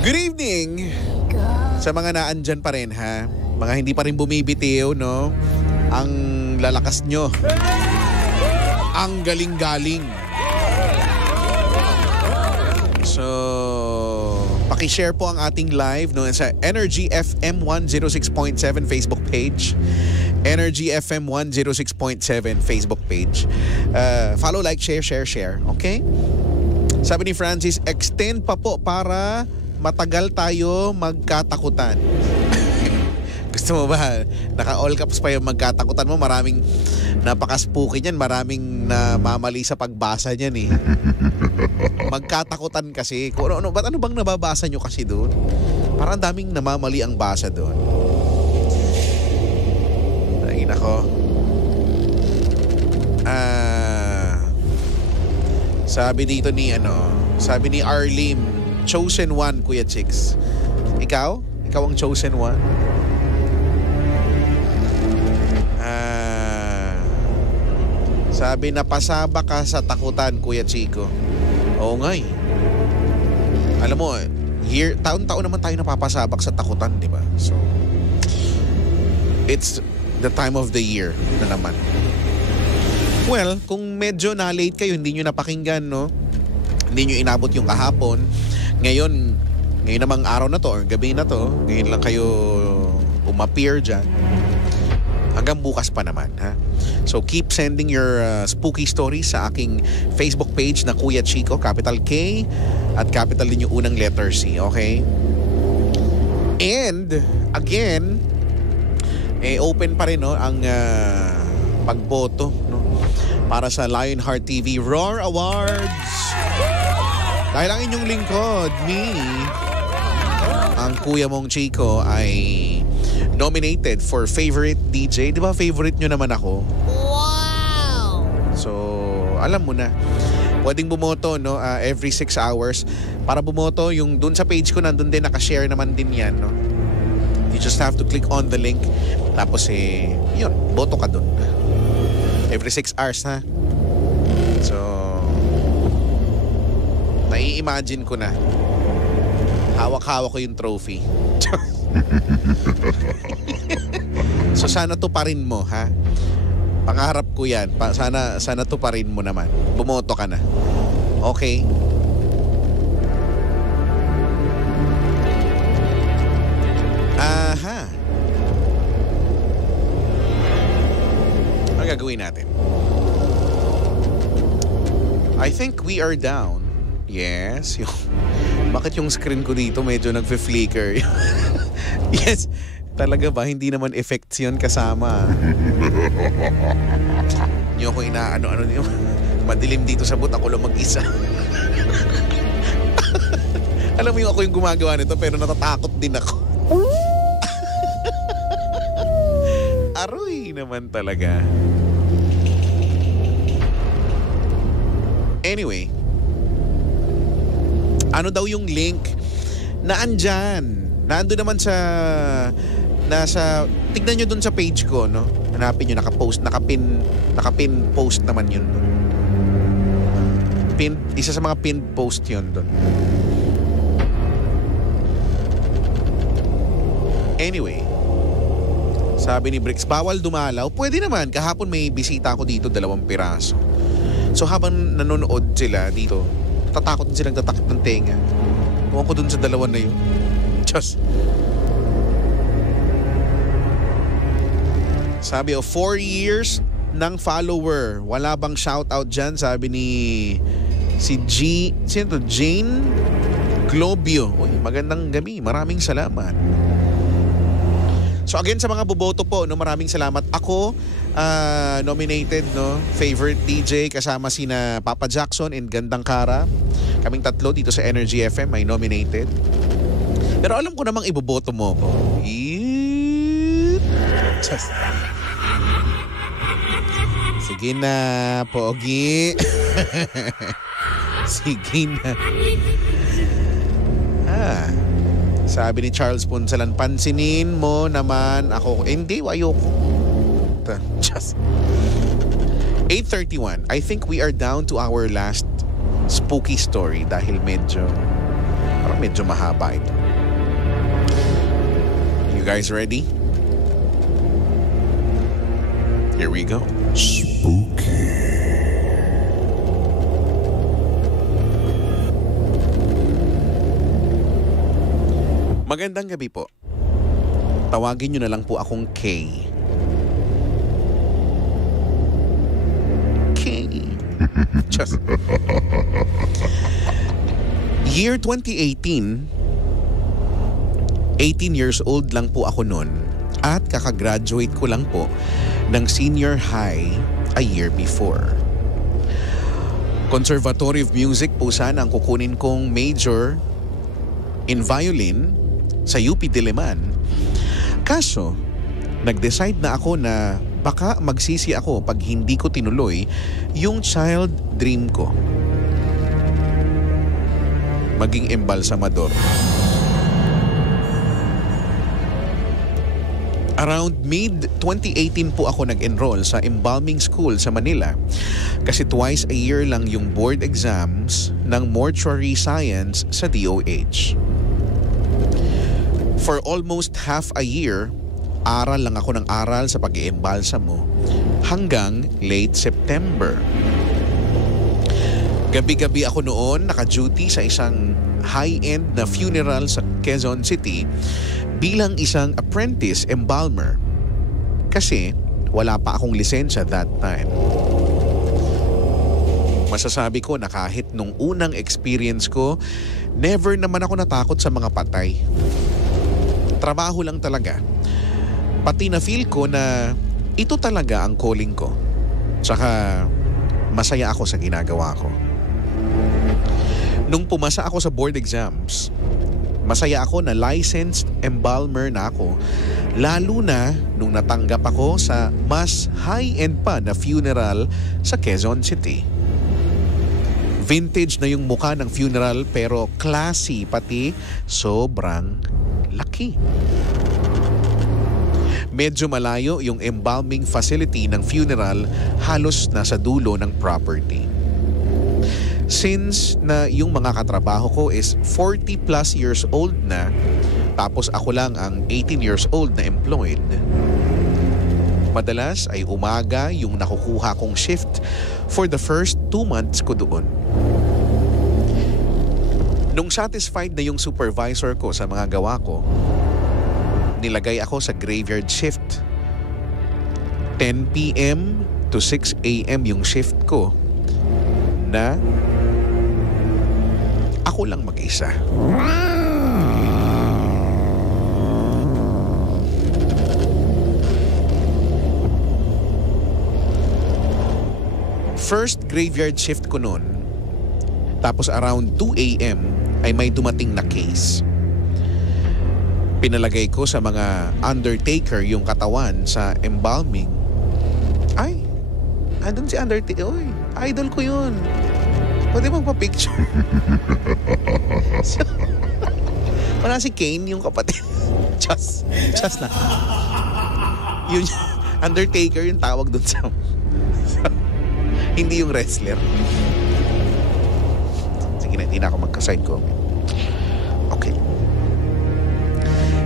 Good evening sa mga naandyan pa rin, ha? Mga hindi pa rin bumibitiw, no? Ang lalakas nyo. Ang galing-galing. So, paki-share po ang ating live, no, sa Energy FM 106.7 Facebook page. Energy FM 106.7 Facebook page. Follow, like, share. Okay? Sabi ni Francis, extend pa po para matagal tayo magkatakutan. Gusto mo ba? Naka-all caps pa yung magkatakutan mo. Maraming napaka-spooky niyan. Maraming namamali sa pagbasa niyan eh. Magkatakutan kasi. Ano bang nababasa nyo kasi doon? Parang daming namamali ang basa doon. Ay, nako. Sabi dito sabi ni Arlim, chosen one, Kuya Chicks. Ikaw? Ikaw ang chosen one? Sabi, napasaba ka sa takutan, Kuya Chico. Oo nga eh. Alam mo, taon-taon naman tayo napapasabak sa takutan, di ba? So, it's the time of the year na naman. Well, kung medyo na-late kayo, hindi nyo napakinggan, no? Hindi nyo inabot yung kahapon. Ngayon namang araw na to or gabi na to, ngayon lang kayo umappear dyan. Hanggang bukas pa naman, ha? So keep sending your spooky stories sa aking Facebook page na Kuya Chico, capital K at capital din yung unang letter C, okay? And again, open pa rin, no, ang pagboto, no, para sa Lionheart TV Roar Awards. Dahil ang inyong lingkod, ang kuya mong Chico, ay nominated for favorite DJ. Di ba favorite nyo naman ako? Wow! So, alam mo na. Pwedeng bumoto, no, every 6 hours. Para bumoto, yung dun sa page ko, nandun din, nakashare naman din yan, no. You just have to click on the link. Tapos yun, boto ka dun. Every 6 hours, ha? So, nai-imagine ko na. Hawak-hawak ko yung trophy. So sana tuparin mo, ha? Pangarap ko yan. Sana tuparin mo naman. Bumoto ka na. Okay? Aha. Ano gagawin natin? I think we are down. Yes. Bakit yung screen ko dito medyo nagfe-flicker? Yes. Talaga ba? Hindi naman effects yun kasama. Hindi ako inaano-ano niyo. Madilim dito sa booth. Ako lang mag-isa. Alam mo yung ako yung gumagawa nito pero natatakot din ako. Aroy naman talaga. Anyway. Ano daw yung link na andyan? Nando naman tignan nyo dun sa page ko, no? Hanapin nyo, nakapin post naman yun. Isa sa mga pinned post yun dun. Anyway, sabi ni Bricks, bawal dumalaw. Pwede naman, kahapon may bisita ako dito, 2 piraso. So habang nanonood sila dito, tatakot din silang tatakot ng tenga. Huwag ko dun sa 2 na yun. Diyos. Sabi, 4 years ng follower. Wala bang shoutout dyan? Sabi ni sino to? Jane Globio. Uy, magandang gabi. Maraming salamat. So again, sa mga boboto po, no, maraming salamat. Ako, nominated, no, favorite DJ kasama sina Papa Jackson and Gandang Kara. Kaming 3 dito sa Energy FM ay nominated. Pero alam ko namang iboboto mo ko. Sige na, Pogi. Sige na. Sabi ni Charles Punsalan, pansinin mo naman ako. Hindi, ayoko. Just 8:31. I think we are down to our last spooky story dahil parang medyo mahaba ito. You guys ready? Here we go. Spooky. Magandang gabi po. Tawagin nyo na lang po akong K. K. Just. Year 2018, 18 years old lang po ako noon at kakagraduate ko lang po ng senior high a year before. Conservatory of Music po sana ang kukunin kong major in violin sa UP Diliman. Kaso, nag-decide na ako na baka magsisi ako pag hindi ko tinuloy yung child dream ko. Maging embalsamador. Around mid-2018 po ako nag-enroll sa embalming school sa Manila kasi twice a year lang yung board exams ng mortuary science sa DOH. For almost half a year, aral lang ako ng aral sa pag-iembalsamo hanggang late September. Gabi-gabi ako noon naka-duty sa isang high-end na funeral sa Quezon City bilang isang apprentice embalmer kasi wala pa akong lisensya that time. Masasabi ko na kahit nung unang experience ko, never naman ako natakot sa mga patay. Trabaho lang talaga. Pati na feel ko na ito talaga ang calling ko. Tsaka masaya ako sa ginagawa ko. Nung pumasa ako sa board exams, masaya ako na licensed embalmer na ako, lalo na nung natanggap ako sa mas high-end pa na funeral sa Quezon City. Vintage na yung mukha ng funeral pero classy pati sobrang laki. Medyo malayo yung embalming facility ng funeral, halos nasa dulo ng property. Since na yung mga katrabaho ko is 40 plus years old na, tapos ako lang ang 18 years old na employed, madalas ay umaga yung nakukuha kong shift for the first 2 months ko doon. Nung satisfied na yung supervisor ko sa mga gawa ko, nilagay ako sa graveyard shift. 10 p.m. to 6 a.m. yung shift ko na ako lang mag-isa. First graveyard shift ko noon, tapos around 2 a.m. ay may dumating na case. Pinalagay ko sa mga undertaker yung katawan sa embalming. Ay, andun si undertaker. Uy, idol ko yun. Pwede magpa-picture. Wala si Kane, yung kapatid. Just na. Yun, undertaker yung tawag dun sa hindi yung wrestler. Sige na, hindi na ako magka-side comment. Okay.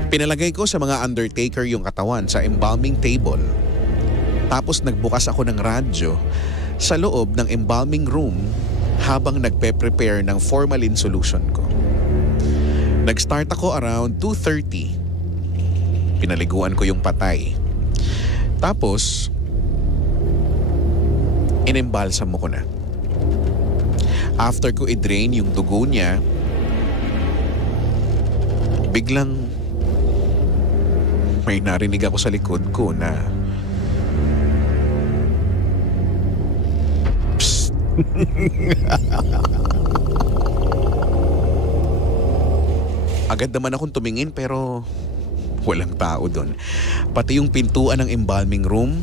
Pinalagay ko sa mga undertaker yung katawan sa embalming table. Tapos nagbukas ako ng radyo sa loob ng embalming room habang nagpe-prepare ng formalin solution ko. Nag-start ako around 2:30. Pinaliguan ko yung patay. Tapos, inembalsam mo ko na. After ko i-drain yung dugo niya, biglang may narinig ako sa likod ko na psst. Agad naman akong tumingin pero walang tao doon. Pati yung pintuan ng embalming room,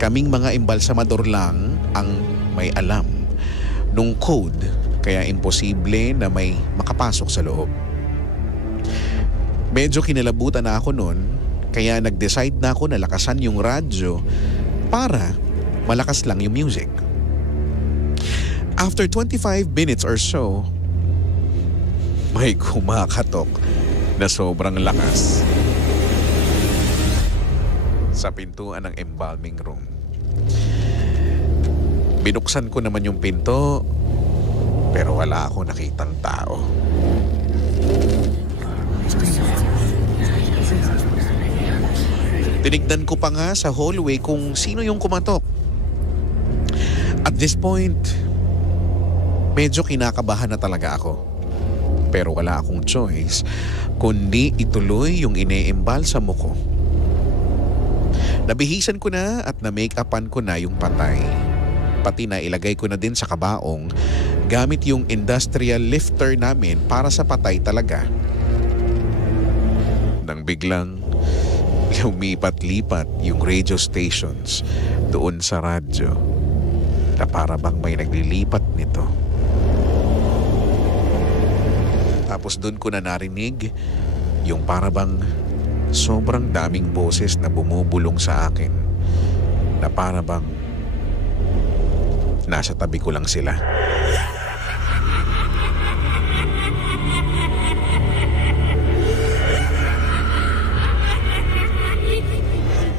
kaming mga embalsamador lang ang may alam nung code, kaya imposible na may makapasok sa loob. Medyo kinalabutan na ako noon Kaya nag-decide na ako na lakasan yung radyo para malakas lang yung music. After 25 minutes or so, may kumakatok na sobrang lakas sa pintuan ng embalming room. Binuksan ko naman yung pinto, pero wala ako nakitang tao. Tinignan ko pa nga sa hallway kung sino yung kumatok. At this point, medyo kinakabahan na talaga ako. Pero wala akong choice kundi ituloy yung ine-embal sa muko. Nabihisan ko na at na-make-upan ko na yung patay. Pati na ilagay ko na din sa kabaong gamit yung industrial lifter namin para sa patay talaga. Nang biglang lumipat-lipat yung radio stations doon sa radyo na para bang may naglilipat nito. Tapos doon ko na narinig yung para bang sobrang daming boses na bumubulong sa akin na para bang nasa tabi ko lang sila.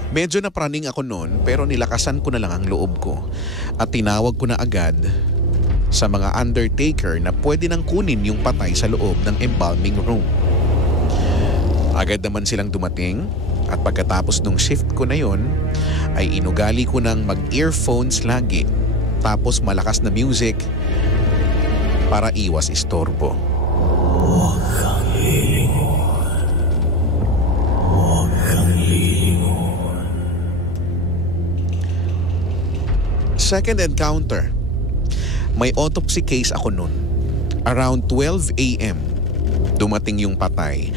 Medyo napraning ako noon pero nilakasan ko na lang ang loob ko at tinawag ko na agad sa mga undertaker na pwede nang kunin yung patay sa loob ng embalming room. Agad naman silang dumating at pagkatapos ng shift ko na yon ay inugali ko ng mag-earphones lagi tapos malakas na music para iwas istorbo. Huwag kang lilingon. Huwag kang lilingon. Second encounter. May autopsy case ako nun. Around 12 a.m. dumating yung patay.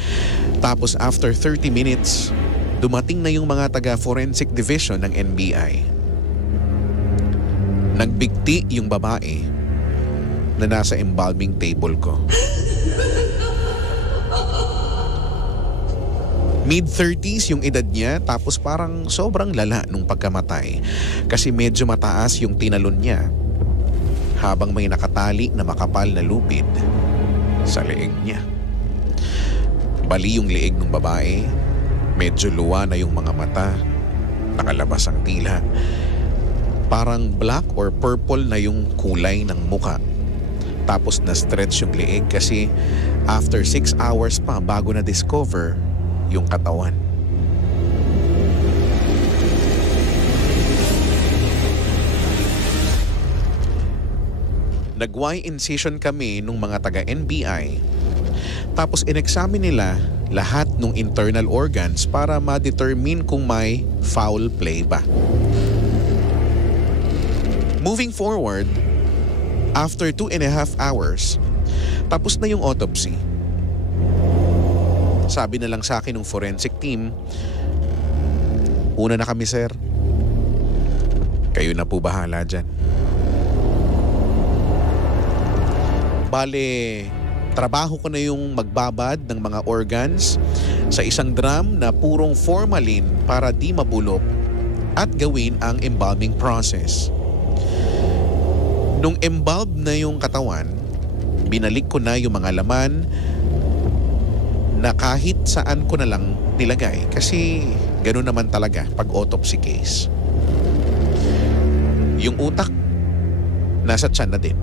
Tapos after 30 minutes, dumating na yung mga taga-forensic division ng NBI. Nagbigti yung babae na nasa embalming table ko. Mid-30s yung edad niya tapos parang sobrang lala nung pagkamatay kasi medyo mataas yung tinalon niya habang may nakatali na makapal na lupid sa leeg niya. Bali yung leeg ng babae, medyo luwa na yung mga mata, nakalabas ang dila. Parang black or purple na yung kulay ng muka. Tapos na-stretch yung leeg kasi after 6 hours pa bago na-discover yung katawan. Nag-Y incision kami nung mga taga-NBI. Tapos in-examine nila lahat ng internal organs para ma-determine kung may foul play ba. Moving forward, after 2.5 hours, tapos na yung autopsy. Sabi na lang sa akin ng forensic team, una na kami sir, kayo na po bahala dyan. Bale, trabaho ko na yung magbabad ng mga organs sa isang drum na purong formalin para di mabulok at gawin ang embalming process. Nung embalmed na yung katawan, binalik ko na yung mga laman na kahit saan ko na lang nilagay kasi gano'n naman talaga pag autopsy case. Yung utak, nasa tiyan na din.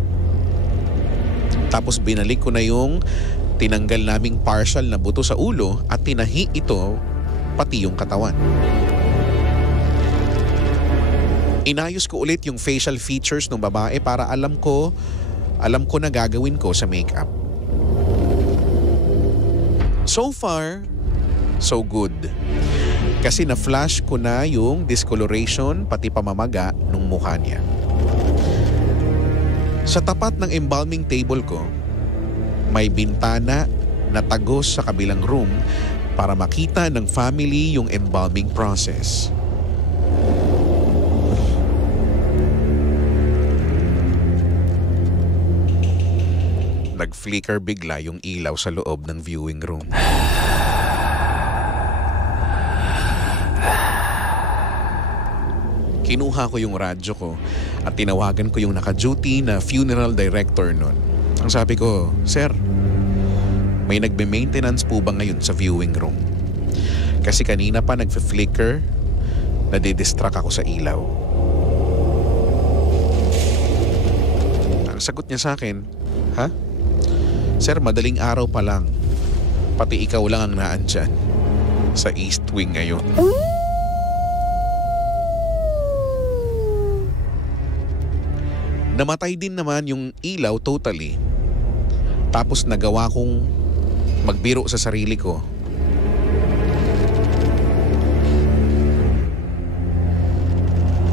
Tapos binalik ko na yung tinanggal naming partial na buto sa ulo at tinahi ito pati yung katawan. Inayos ko ulit yung facial features ng babae para alam ko na gagawin ko sa makeup. So far, so good. Kasi na-flash ko na yung discoloration pati pamamaga ng mukha niya. Sa tapat ng embalming table ko, may bintana na tagos sa kabilang room para makita ng family yung embalming process. Nag-flicker bigla yung ilaw sa loob ng viewing room. Kinuha ko yung radyo ko at tinawagan ko yung naka-duty na funeral director nun. Ang sabi ko, "Sir, may nagbe-maintenance po ba ngayon sa viewing room? Kasi kanina pa nagfe-flicker, nadidistract ako sa ilaw." Ang sagot niya sa akin, "Ha? Sir, madaling araw pa lang. Pati ikaw lang ang naandyan sa East Wing ngayon." Namatay din naman yung ilaw totally. Tapos nagawa kong magbiro sa sarili ko.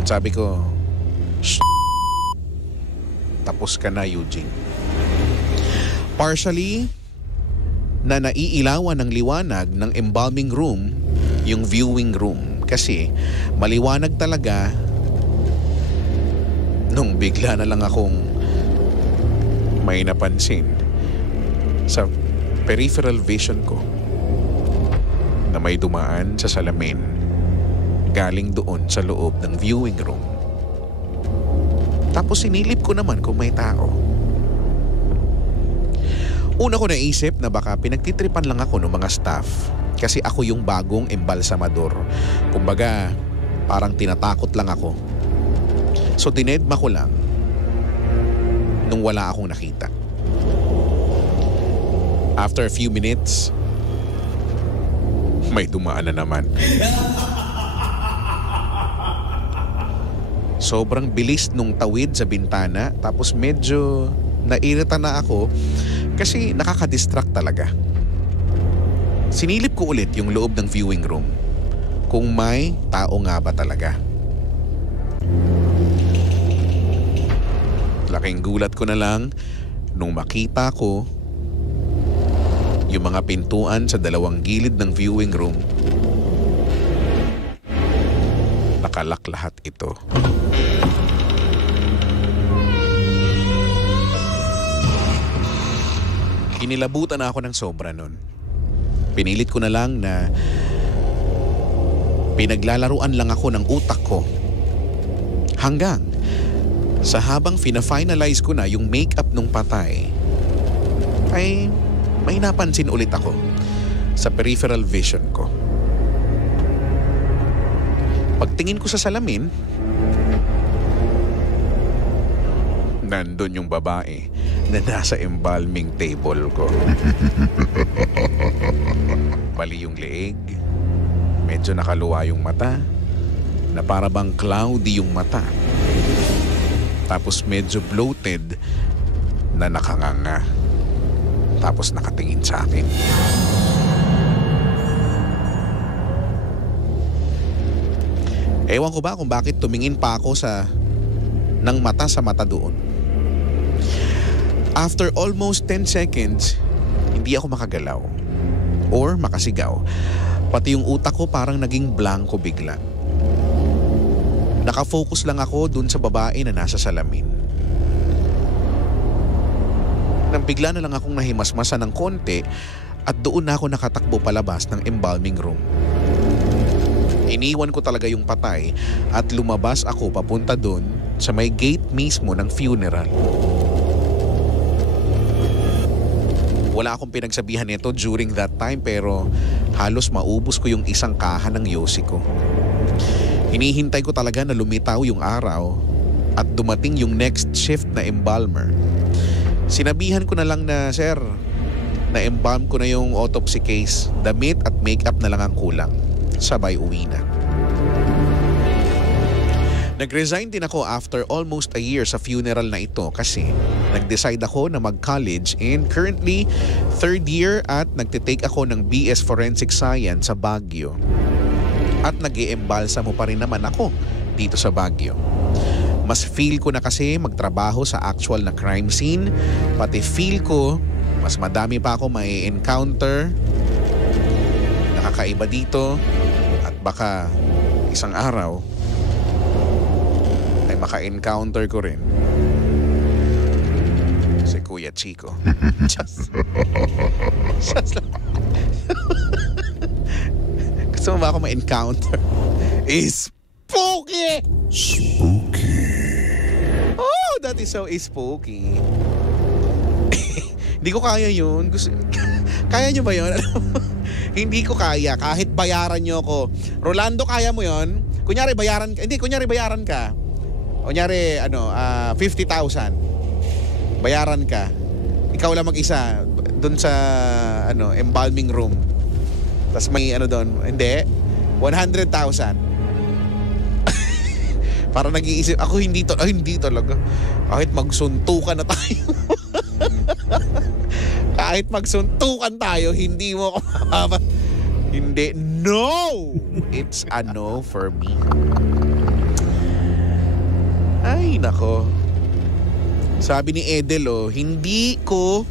Sabi ko, "Shh. Tapos ka na, Eugene." Partially, na naiilawan ng liwanag ng embalming room yung viewing room. Kasi maliwanag talaga nung bigla na lang akong may napansin sa peripheral vision ko na may dumaan sa salamin galing doon sa loob ng viewing room. Tapos sinilip ko naman kung may tao. Una ko naisip na baka pinagtitripan lang ako ng mga staff kasi ako yung bagong embalsamador. Kumbaga, parang tinatakot lang ako. So dinedma ko lang nung wala akong nakita. After a few minutes, may dumaan na naman. Sobrang bilis nung tawid sa bintana, tapos medyo nairita na ako kasi nakaka-distract talaga. Sinilip ko ulit yung loob ng viewing room kung may tao nga ba talaga. Laking gulat ko na lang nung makita ko yung mga pintuan sa dalawang gilid ng viewing room. Nakalak lahat ito. Inilabutan na ako ng sobra nun. Pinilit ko na lang na pinaglalaruan lang ako ng utak ko. Hanggang sa habang fina-finalize ko na yung makeup nung patay, ay may napansin ulit ako sa peripheral vision ko. Pagtingin ko sa salamin, nandun yung babae na nasa embalming table ko. Bali yung leeg, medyo nakaluwa yung mata, na para bang cloudy yung mata. Tapos medyo bloated na nakanganga. Tapos nakatingin sa akin. Ewan ko ba kung bakit tumingin pa ako ng mata sa mata doon. After almost 10 seconds, hindi ako makagalaw or makasigaw. Pati yung utak ko parang naging blanco bigla. Nakafocus lang ako dun sa babae na nasa salamin. Nang bigla na lang akong nahimasmasan ng konti at doon na ako nakatakbo palabas ng embalming room. Iniwan ko talaga yung patay at lumabas ako papunta doon sa may gate mismo ng funeral. Wala akong pinagsabihan nito during that time pero halos maubos ko yung isang kaha ng yosi ko. Hinihintay ko talaga na lumitaw yung araw at dumating yung next shift na embalmer. Sinabihan ko na lang na, "Sir, na-embalm ko na yung autopsy case. Damit at makeup na lang ang kulang." Sabay uwi na. Nag-resign din ako after almost a year sa funeral na ito kasi nag-decide ako na mag-college and currently 3rd year at nagtitake ako ng BS Forensic Science sa Baguio. At nag-iembalsa mo pa rin naman ako dito sa Baguio. Mas feel ko na kasi magtrabaho sa actual na crime scene. Pati feel ko mas madami pa ako may encounter nakakaiba dito at baka isang araw ay maka-encounter ko rin si Kuya Chico. Just lang. Gusto mo ba ako ma-encounter? Is Spooky! Spooky. Oh, that is so spooky. Hindi ko kaya yun. Kaya nyo ba yun? Hindi ko kaya. Kahit bayaran nyo ako. Rolando, kaya mo yun? Kunyari bayaran ka. Hindi, kunyari bayaran ka. Kunyari, 50,000. Bayaran ka. Ikaw lang mag-isa. Doon sa, embalming room. Tapos may doon. Hindi. 100,000. Para nag-iisip. Ako hindi talaga. Kahit magsuntukan na tayo. Kahit magsuntukan tayo, hindi mo ako mapapa. Hindi. No! It's a no for me. Ay, nako. Sabi ni Edel, hindi ko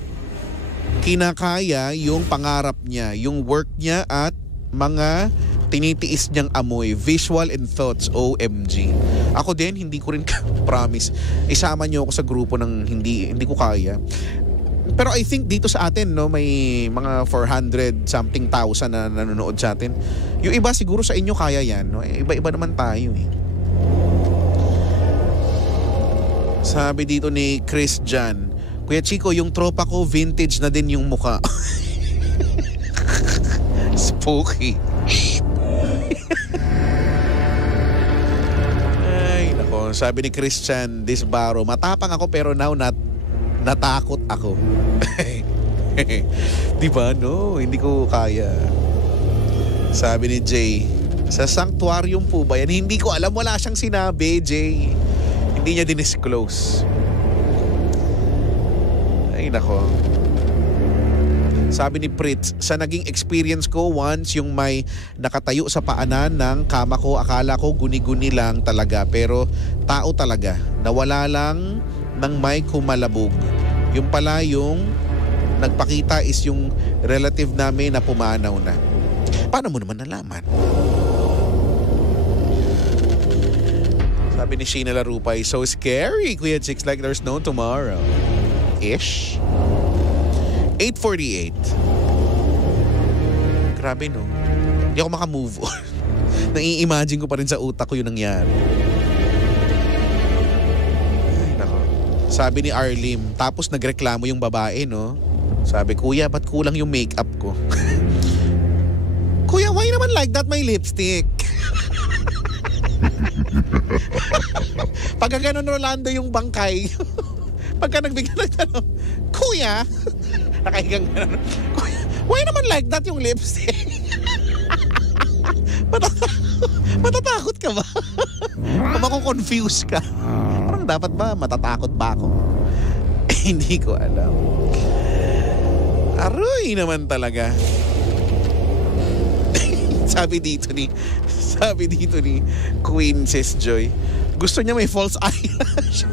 kinakaya yung pangarap niya, yung work niya at mga tinitiis niyang amoy, visual and thoughts, OMG. Ako din, hindi ko rin promise. Isama niyo ako sa grupo ng hindi ko kaya. Pero I think dito sa atin, may mga 400 something thousand na nanonood sa atin. Yung iba siguro sa inyo kaya yan. Iba-iba naman tayo eh. Sabi dito ni Chris Jan, Kuya Chico, yung tropa ko vintage na din yung mukha. Spooky. Ay, nako. Sabi ni Christian Disbaro, matapang ako pero now natakot ako. Diba, no? Hindi ko kaya. Sabi ni Jay, sa sanctuarium po ba yan? Hindi ko alam, wala siyang sinabi, Jay. Hindi niya dinisclose. Ay, nako. Sabi ni Pritz, sa naging experience ko once yung may nakatayo sa paanan ng kama ko, akala ko guni-guni lang talaga pero tao talaga. Nawala lang ng may kumalabog. Yung pala yung nagpakita is yung relative namin na pumanaw na. Paano mo naman nalaman? Sabi ni Sheena Larupay, so scary, Kuya Chicks, like there's no tomorrow. Ish. 8:48. Grabe, no? Hindi ako makamove on. Nai-imagine ko pa rin sa utak ko yung nangyari. Ay, nako. Sabi ni Arlim, tapos nagreklamo yung babae, no? Sabi, Kuya, ba't kulang yung makeup ko? Kuya, why naman like that my lipstick? Pagka ganun, Rolando, yung bangkay. Pagka nagbigyan ng tanong, Kuya, nakahigang ganun, Kuya, why naman like that yung lipstick? Matatakot ka ba? O mako-confuse ka? Parang dapat ba matatakot ba ako? Hindi ko alam. Aroy naman talaga. Sabi dito ni Queen Sis Joy, gusto niya may false eyelash.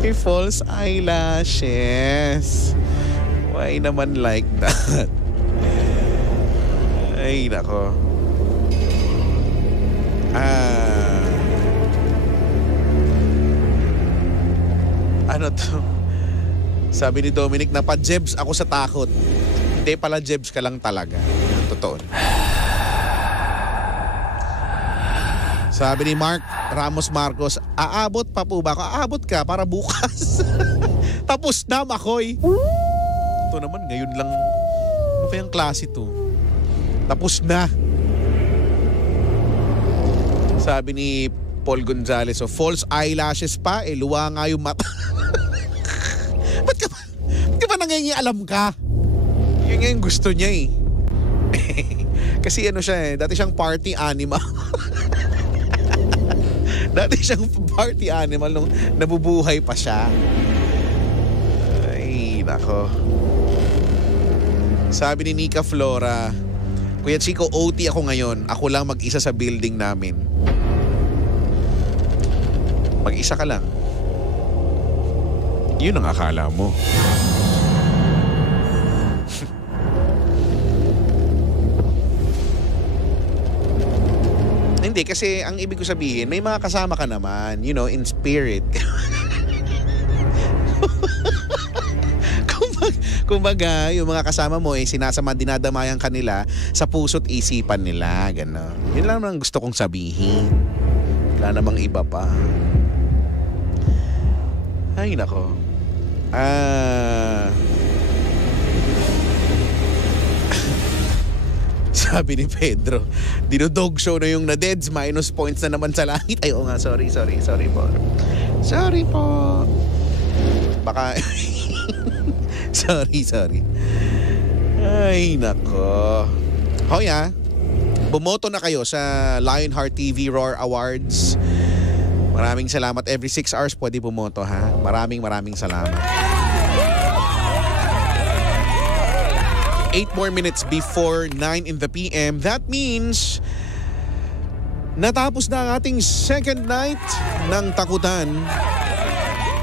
May false eyelashes. Why naman like that? Ay, nako. Ano to? Sabi ni Dominic, napajebs ako sa takot. Hindi pala, jebs ka lang talaga. Totoo. Sabi ni Mark Ramos Marcos, aabot pa po ba ako? Aabot ka para bukas. Tapos na, Makoy. Ito naman, ngayon lang. Ano kayang klase to? Tapos na. Sabi ni Paul Gonzales, false eyelashes pa, luwa nga yung mata. Ba't ka ba nangingialam ka? Yun nga yung gusto niya eh. Kasi siya dati siyang party animal. Dati siyang party animal nung nabubuhay pa siya. Ay, nako. Sabi ni Nika Flora, Kuya Chico, OT ako ngayon. Ako lang mag-isa sa building namin. Mag-isa ka lang. Yun ang akala mo. Hindi, kasi ang ibig ko sabihin, may mga kasama ka naman, in spirit. Kumbaga, yung mga kasama mo sinasama, dinadamayan kanila sa puso't isipan nila. Gano'n. Yun lang naman gusto kong sabihin. Wala namang iba pa. Ay, nako. Sabi ni Pedro, dinodog show na yung na-deads, minus points na naman sa langit. Ay, oo nga, sorry po. Sorry po. Baka, sorry. Ay, nako. Hoy bumoto na kayo sa Lionheart TV Roar Awards. Maraming salamat. Every 6 hours pwede bumoto, ha? Maraming salamat. 8 more minutes before 9 in the PM. That means natapos na ang ating second night ng takutan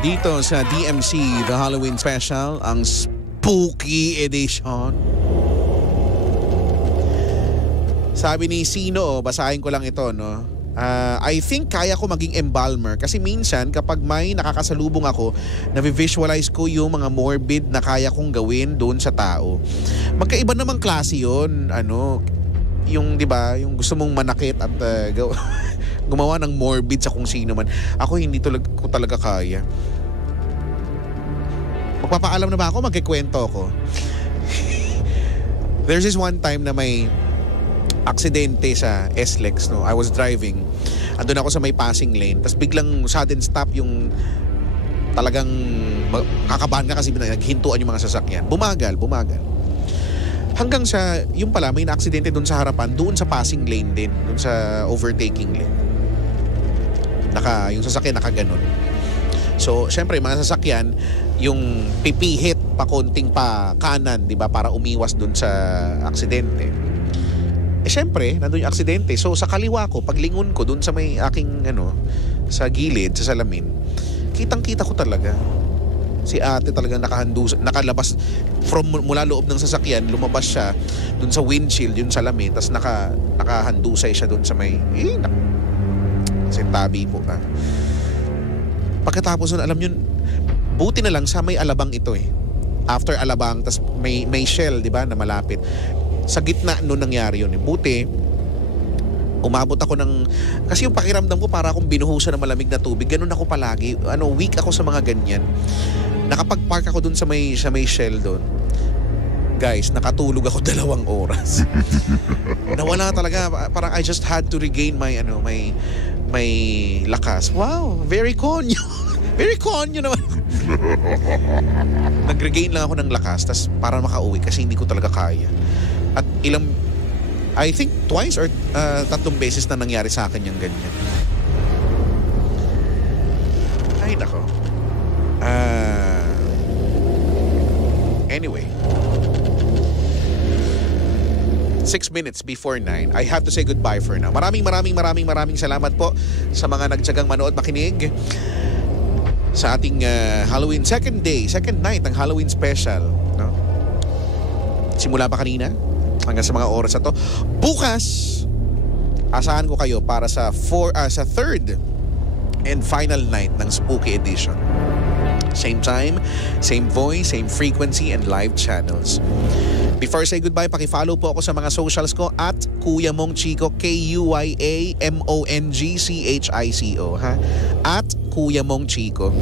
dito sa DMC, the Halloween Special, ang Spooky Edition. Sabi ni Sino, basahin ko lang ito, no? I think kaya ko maging embalmer kasi minsan kapag may nakakasalubong ako, na-visualize ko yung mga morbid na kaya kong gawin doon sa tao. Magkaiba namang klase yun. Yung 'di ba, yung gusto mong manakit at gumawa ng morbid sa kung sino man. Ako hindi ko talaga kaya. Magpapaalam na ba ako? Magkikwento ako. There's this one time na may aksidente sa SLEX, no? I was driving. Andun ako sa may passing lane. Tapos biglang sudden stop yung talagang kakabahan ka kasi naghintuan yung mga sasakyan. Bumagal. Hanggang sa, yung pala, may na-aksidente dun sa harapan, doon sa passing lane din. Doon sa overtaking lane. Yung sasakyan nakaganon. So, syempre, mga sasakyan, yung pipihit pa konting pa kanan, di ba? Para umiwas dun sa aksidente. Siyempre, nandun yung aksidente. So, sa kaliwa ko, paglingon ko dun sa may aking, sa gilid, sa salamin, kitang-kita ko talaga. Si ate talagang nakalabas mula loob ng sasakyan, lumabas siya dun sa windshield, yung salamin, tapos nakahandusay siya dun sa may, kasi tabi po. Pagkatapos nun, alam yun, buti na lang sa may alabang ito After alabang, tapos may shell, di ba, na malapit. Sa gitna noon nangyari yun. Buti, umabot ako kasi yung pakiramdam ko para akong binuhusan ng malamig na tubig. Ganun ako palagi. Weak ako sa mga ganyan. Nakapag-park ako dun sa may shell doon. Guys, nakatulog ako 2 oras. Nawala talaga. Parang I just had to regain my lakas. Wow, very konyo. Very konyo naman. Nag-regain lang ako ng lakas para makauwi kasi hindi ko talaga kaya. At I think twice or 3 beses na nangyari sa akin yung ganyan. Ay, nako. Anyway. 6 minutes before 9. I have to say goodbye for now. Maraming salamat po sa mga nagtiyagang manood, makinig sa ating Halloween second night ng Halloween special. No? Simula pa kanina hanggang sa mga oras na to. Bukas, asahan ko kayo para sa third and final night ng Spooky Edition. Same time, same voice, same frequency, and live channels. Before I say goodbye, paki-follow po ako sa mga socials ko at Kuya Mong Chico, KUYAMONGCHICO, ha? At Kuya Mong Chico.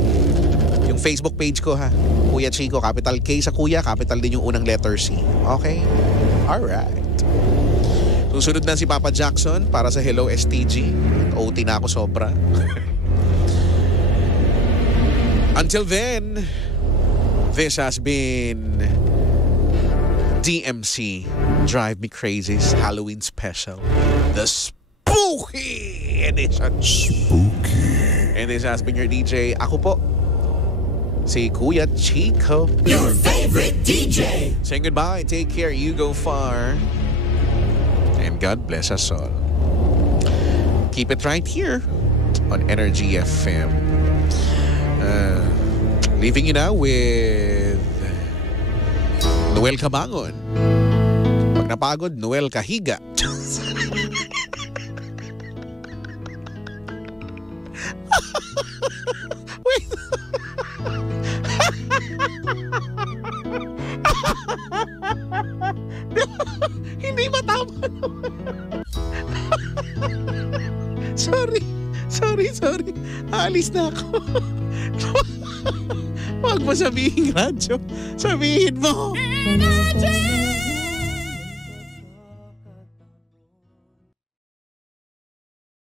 Yung Facebook page ko, ha? Kuya Chico, capital K sa Kuya, capital din yung unang letter C. Okay? Alright. Susunod na si Papa Jackson para sa Hello STG. OT na ako sobra. Until then, this has been DMC Drive Me Crazy's Halloween Special, the Spooky Edition. Spooky. And this has been your DJ. Ako po, si Kuya Chico. Your favorite DJ. Saying goodbye, take care, you go far, and God bless us all. Keep it right here on Energy FM. Leaving you now with Noel Cabangon. Pag napagod, Noel Kahiga. Wait. Hindi ba tama? Sorry. Aalis na ako. Huwag mo sabihin radyo. Sabihin mo. Energy!